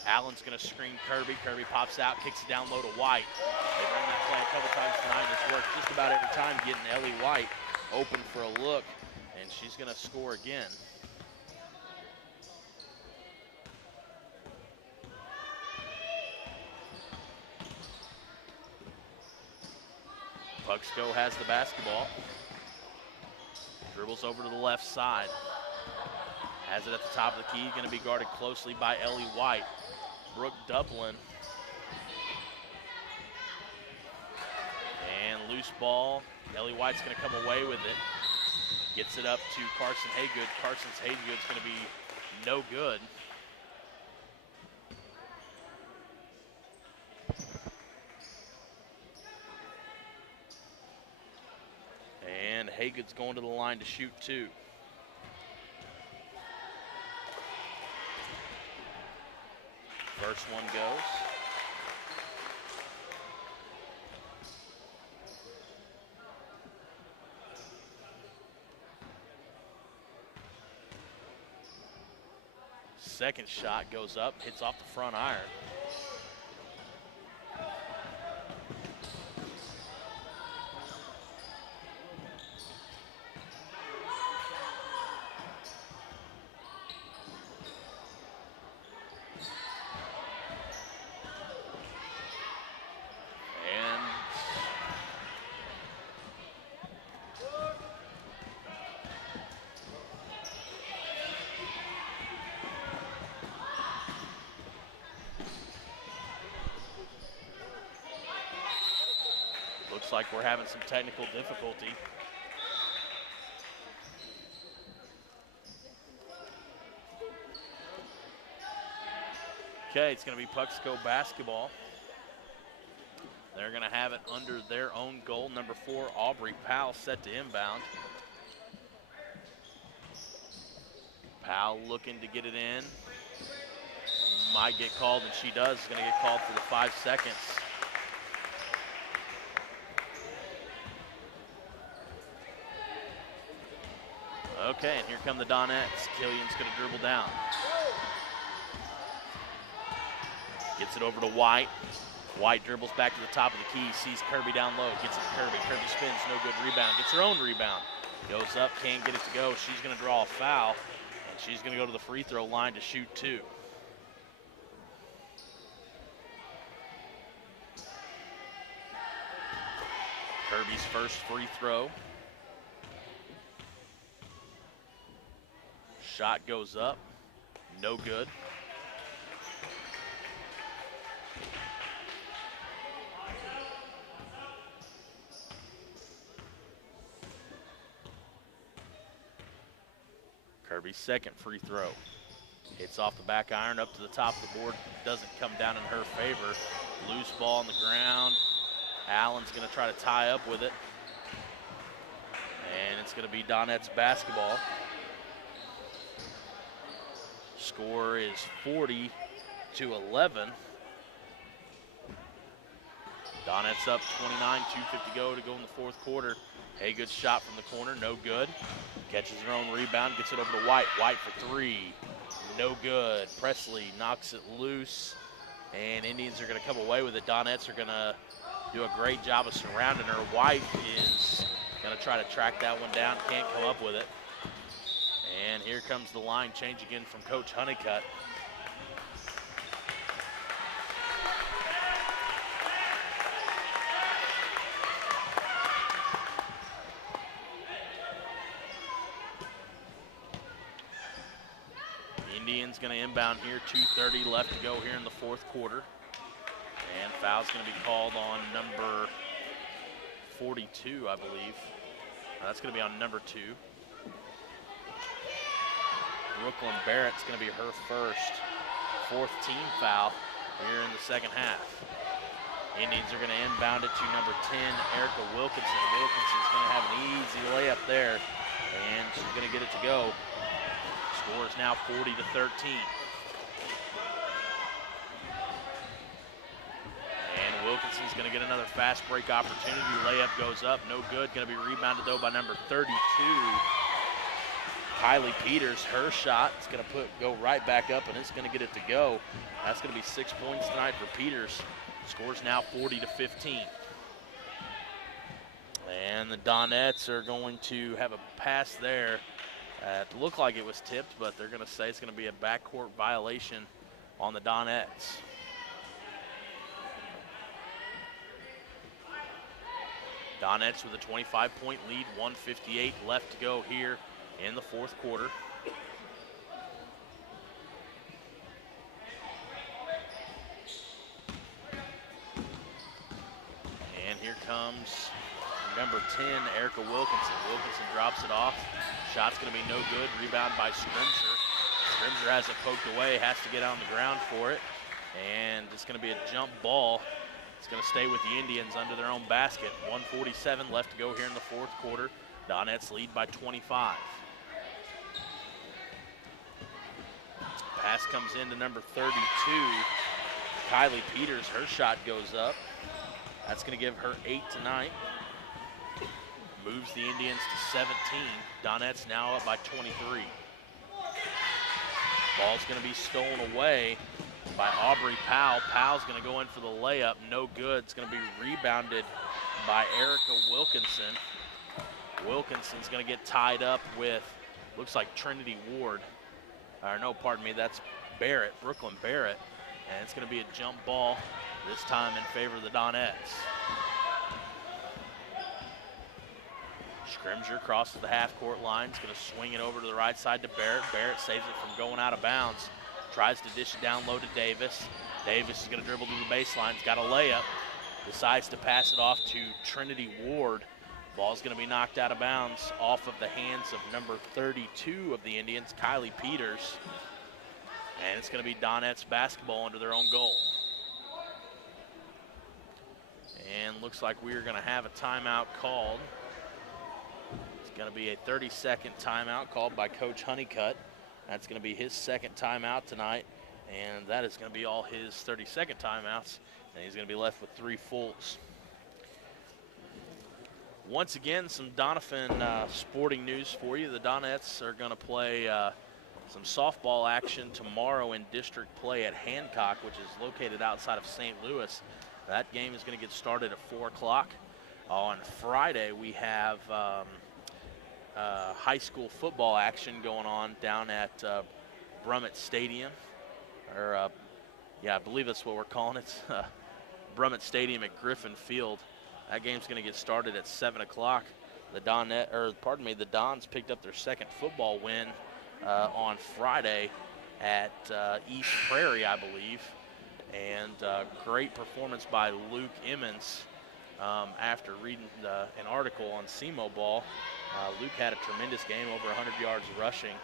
Allen's gonna screen Kirby. Kirby pops out, kicks it down low to White. They run that play a couple times tonight, and it's worked just about every time, getting Ellie White open for a look, and she's gonna score again. Puxico has the basketball. Dribbles over to the left side. Has it at the top of the key, going to be guarded closely by Ellie White. Brooke Dublin. And loose ball. Ellie White's going to come away with it. Gets it up to Carson Haygood. Carson's Haygood's going to be no good. And Haygood's going to the line to shoot two. First one goes. Second shot goes up, hits off the front iron. Looks like we're having some technical difficulty. Okay, it's going to be Puxico basketball. They're going to have it under their own goal. Number 4, Aubrey Powell, set to inbound. Powell looking to get it in. Might get called, and she does. Going to get called for the 5 seconds. Okay, and here come the Donettes. Killian's going to dribble down. Gets it over to White. White dribbles back to the top of the key, sees Kirby down low, gets it to Kirby. Kirby spins, no good rebound. Gets her own rebound. Goes up, can't get it to go. She's going to draw a foul, and she's going to go to the free throw line to shoot two. Kirby's first free throw. Shot goes up, no good. Kirby's second free throw. Hits off the back iron up to the top of the board. Doesn't come down in her favor. Loose ball on the ground. Allen's going to try to tie up with it. And it's going to be Donettes basketball. Score is 40-11. Donettes up 29, 2:50 to go in the fourth quarter. Haygood's shot from the corner, no good. Catches her own rebound, gets it over to White. White for three, no good. Presley knocks it loose, and Indians are going to come away with it. Donettes are going to do a great job of surrounding her. White is going to try to track that one down, can't come up with it. And here comes the line change again from Coach Honeycutt. Indians going to inbound here, 2:30 left to go here in the fourth quarter. And foul's going to be called on number 42, I believe. That's going to be on number 2. Brooklyn Barrett's going to be her first, 4th team foul here in the second half. Indians are going to inbound it to number 10, Erica Wilkinson. Wilkinson's going to have an easy layup there, and she's going to get it to go. Score is now 40-13. Wilkinson's going to get another fast break opportunity. Layup goes up, no good. Going to be rebounded, though, by number 32, Kylie Peters. Her shot is going to go right back up, and it's going to get it to go. That's going to be 6 points tonight for Peters. Score's now 40-15. And the Donettes are going to have a pass there. It looked like it was tipped, but they're going to say it's going to be a backcourt violation on the Donettes. Donettes with a 25-point lead, 1:58 left to go here in the fourth quarter. And here comes number 10, Erica Wilkinson. Wilkinson drops it off. Shot's going to be no good. Rebound by Scrimger. Scrimger has it poked away, has to get on the ground for it. And it's going to be a jump ball. It's going to stay with the Indians under their own basket. 1:47 left to go here in the fourth quarter. Donettes lead by 25. Pass comes into number 32, Kylie Peters. Her shot goes up. That's going to give her 8 tonight. Moves the Indians to 17. Donettes now up by 23. Ball's going to be stolen away by Aubrey Powell. Powell's going to go in for the layup. No good. It's going to be rebounded by Erica Wilkinson. Wilkinson's going to get tied up with, looks like Trinity Ward. No, pardon me, that's Barrett, Brooklyn Barrett. And it's going to be a jump ball, this time in favor of the Donettes. Scrimger crosses the half-court line. He's going to swing it over to the right side to Barrett. Barrett saves it from going out of bounds. Tries to dish it down low to Davis. Davis is going to dribble to the baseline. He's got a layup. Decides to pass it off to Trinity Ward. Ball's going to be knocked out of bounds off of the hands of number 32 of the Indians, Kylie Peters. And it's going to be Donettes basketball under their own goal. And looks like we are going to have a timeout called. It's going to be a 30-second timeout called by Coach Honeycutt. That's going to be his second timeout tonight. And that is going to be all his 30-second timeouts. And he's going to be left with 3 fulls. Once again, some Doniphan sporting news for you. The Donettes are going to play some softball action tomorrow in district play at Hancock, which is located outside of St. Louis. That game is going to get started at 4 o'clock. On Friday, we have high school football action going on down at Brummett Stadium. I believe that's what we're calling it. Brummett Stadium at Griffin Field. That game's going to get started at 7 o'clock. The Dons picked up their second football win on Friday at East Prairie, I believe. And great performance by Luke Emmons. After reading an article on SEMO Ball, Luke had a tremendous game, over 100 yards rushing.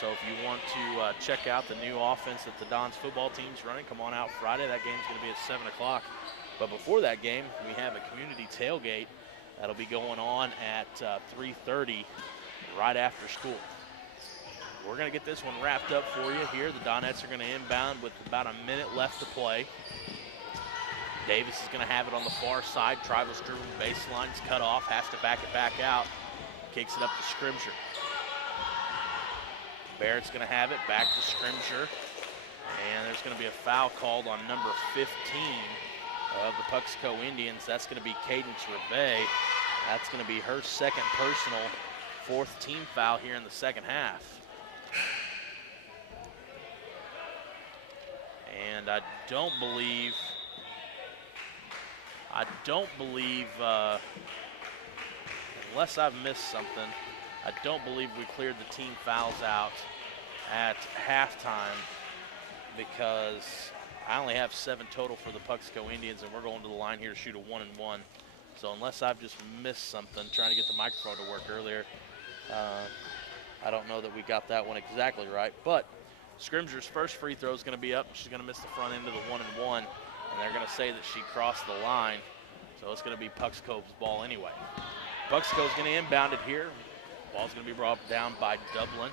So if you want to check out the new offense that the Dons football team's running, come on out Friday. That game's going to be at 7 o'clock. But before that game, we have a community tailgate that'll be going on at 3:30 right after school. We're going to get this one wrapped up for you here. The Donettes are going to inbound with about a minute left to play. Davis is going to have it on the far side. Travels through the baseline. It's cut off. Has to back it back out. Kicks it up to Scrimger. Barrett's going to have it back to Scrimger. And there's going to be a foul called on number 15 of the Puxico Indians. That's going to be Cadence Reve. That's going to be her second personal, 4th team foul here in the second half. And I don't believe, unless I've missed something, I don't believe we cleared the team fouls out at halftime, because I only have 7 total for the Puxico Indians, and we're going to the line here to shoot a 1-and-1. So unless I've just missed something, trying to get the microphone to work earlier, I don't know that we got that one exactly right. But Scrimger's first free throw is going to be up. She's going to miss the front end of the 1-and-1, and they're going to say that she crossed the line. So it's going to be Puxico's ball anyway. Puxico's going to inbound it here. Ball's going to be brought down by Dublin.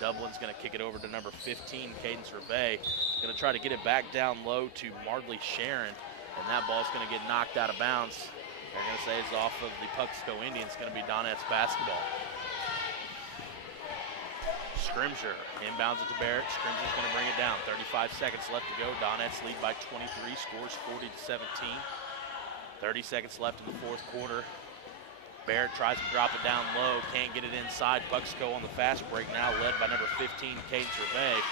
Dublin's going to kick it over to number 15, Cadence Reve. Going to try to get it back down low to Mardley Sharon. and that ball's going to get knocked out of bounds. They're going to say it's off of the Puxico Indians. It's going to be Donettes basketball. Scrimger inbounds it to Barrett. Scrimger's going to bring it down. 35 seconds left to go. Donettes lead by 23, scores 40-17. 30 seconds left in the fourth quarter. Barrett tries to drop it down low, can't get it inside. Puxico on the fast break now, led by number 15, Cadence Reve.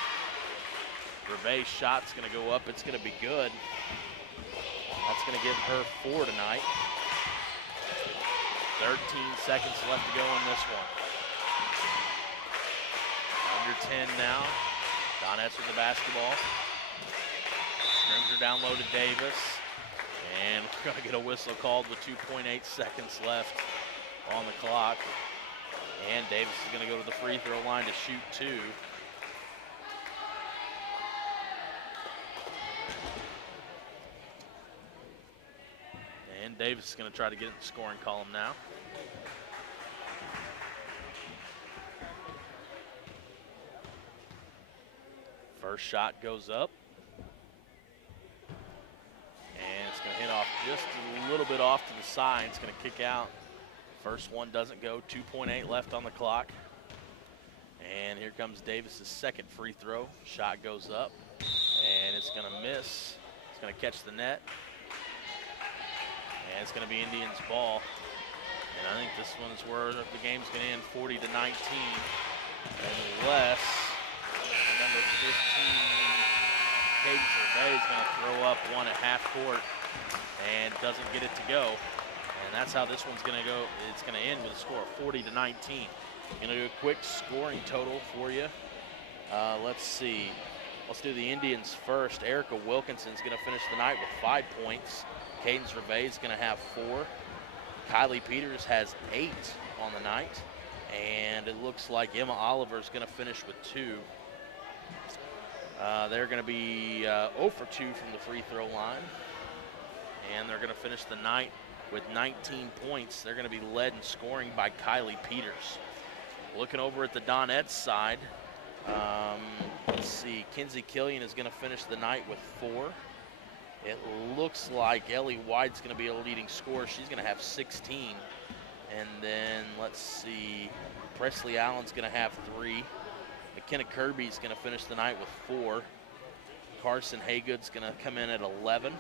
Reve's shot's going to go up. It's going to be good. That's going to give her 4 tonight. 13 seconds left to go in this one. Under 10 now. Donettes with the basketball. Scrimger down low to Davis. And we're going to get a whistle called with 2.8 seconds left on the clock. And Davis is going to go to the free throw line to shoot 2. And Davis is going to try to get in the scoring column now. First shot goes up. And it's going to hit off just a little bit off to the side. It's going to kick out. First one doesn't go. 2.8 left on the clock. And here comes Davis's second free throw. Shot goes up. And it's going to miss. It's going to catch the net. And it's going to be Indians' ball. And I think this one is where the game's going to end 40-19. Unless number 15, Cadence Reve, is going to throw up one at half court and doesn't get it to go. And that's how this one's going to go. It's going to end with a score of 40-19. Going to do a quick scoring total for you. Let's see. Let's do the Indians first. Erica Wilkinson's going to finish the night with 5 points. Cadence Reve is going to have 4. Kylie Peters has 8 on the night. And it looks like Emma Oliver is going to finish with 2. They're going to be 0 for 2 from the free throw line. And they're going to finish the night with 19 points. They're going to be led in scoring by Kylie Peters. Looking over at the Donettes side, let's see, Kinsey Killian is going to finish the night with 4. It looks like Ellie White's going to be a leading scorer. She's going to have 16. And then let's see, Presley Allen's going to have 3. McKenna Kirby's going to finish the night with 4. Carson Haygood's going to come in at 11.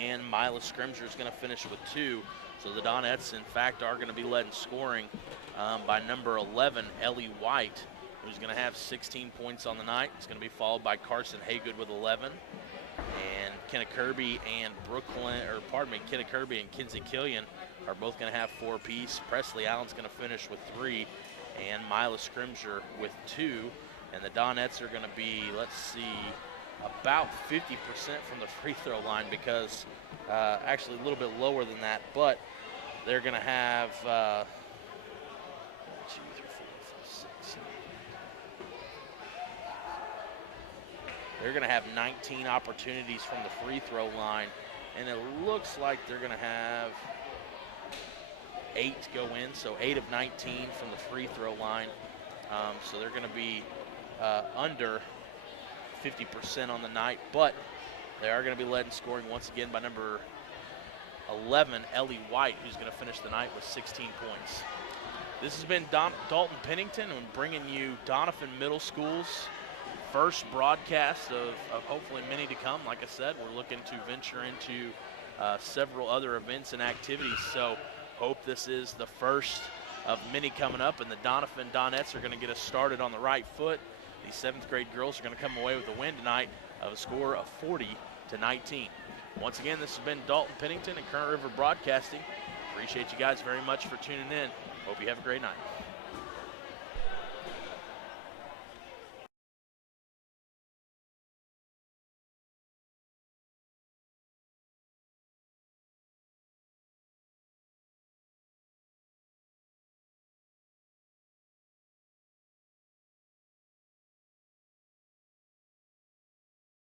And Mila Scrimger's going to finish with 2. So the Donettes, in fact, are going to be led in scoring by number 11, Ellie White, who's going to have 16 points on the night. It's going to be followed by Carson Haygood with 11. And Kenna Kirby and Kenna Kirby and Kinsey Killian are both going to have 4 apiece. Presley Allen's going to finish with 3, and Mila Scrimger with 2. And the Donettes are going to be, let's see, about 50% from the free throw line, because actually a little bit lower than that, but they're going to have 1, 2, 3, 4, 5, 6. They're going to have 19 opportunities from the free throw line, and it looks like they're going to have 8 go in, so 8 of 19 from the free throw line. So they're going to be under 50% on the night, but they are going to be led in scoring once again by number 11, Ellie White, who's going to finish the night with 16 points. This has been Dalton Pennington, and bringing you Doniphan Middle School's first broadcast of hopefully many to come. Like I said, we're looking to venture into several other events and activities, so hope this is the first of many coming up, and the Doniphan Donettes are going to get us started on the right foot. These 7th grade girls are going to come away with a win tonight of a score of 40-19. Once again, this has been Dalton Pennington and Current River Broadcasting. Appreciate you guys very much for tuning in. Hope you have a great night.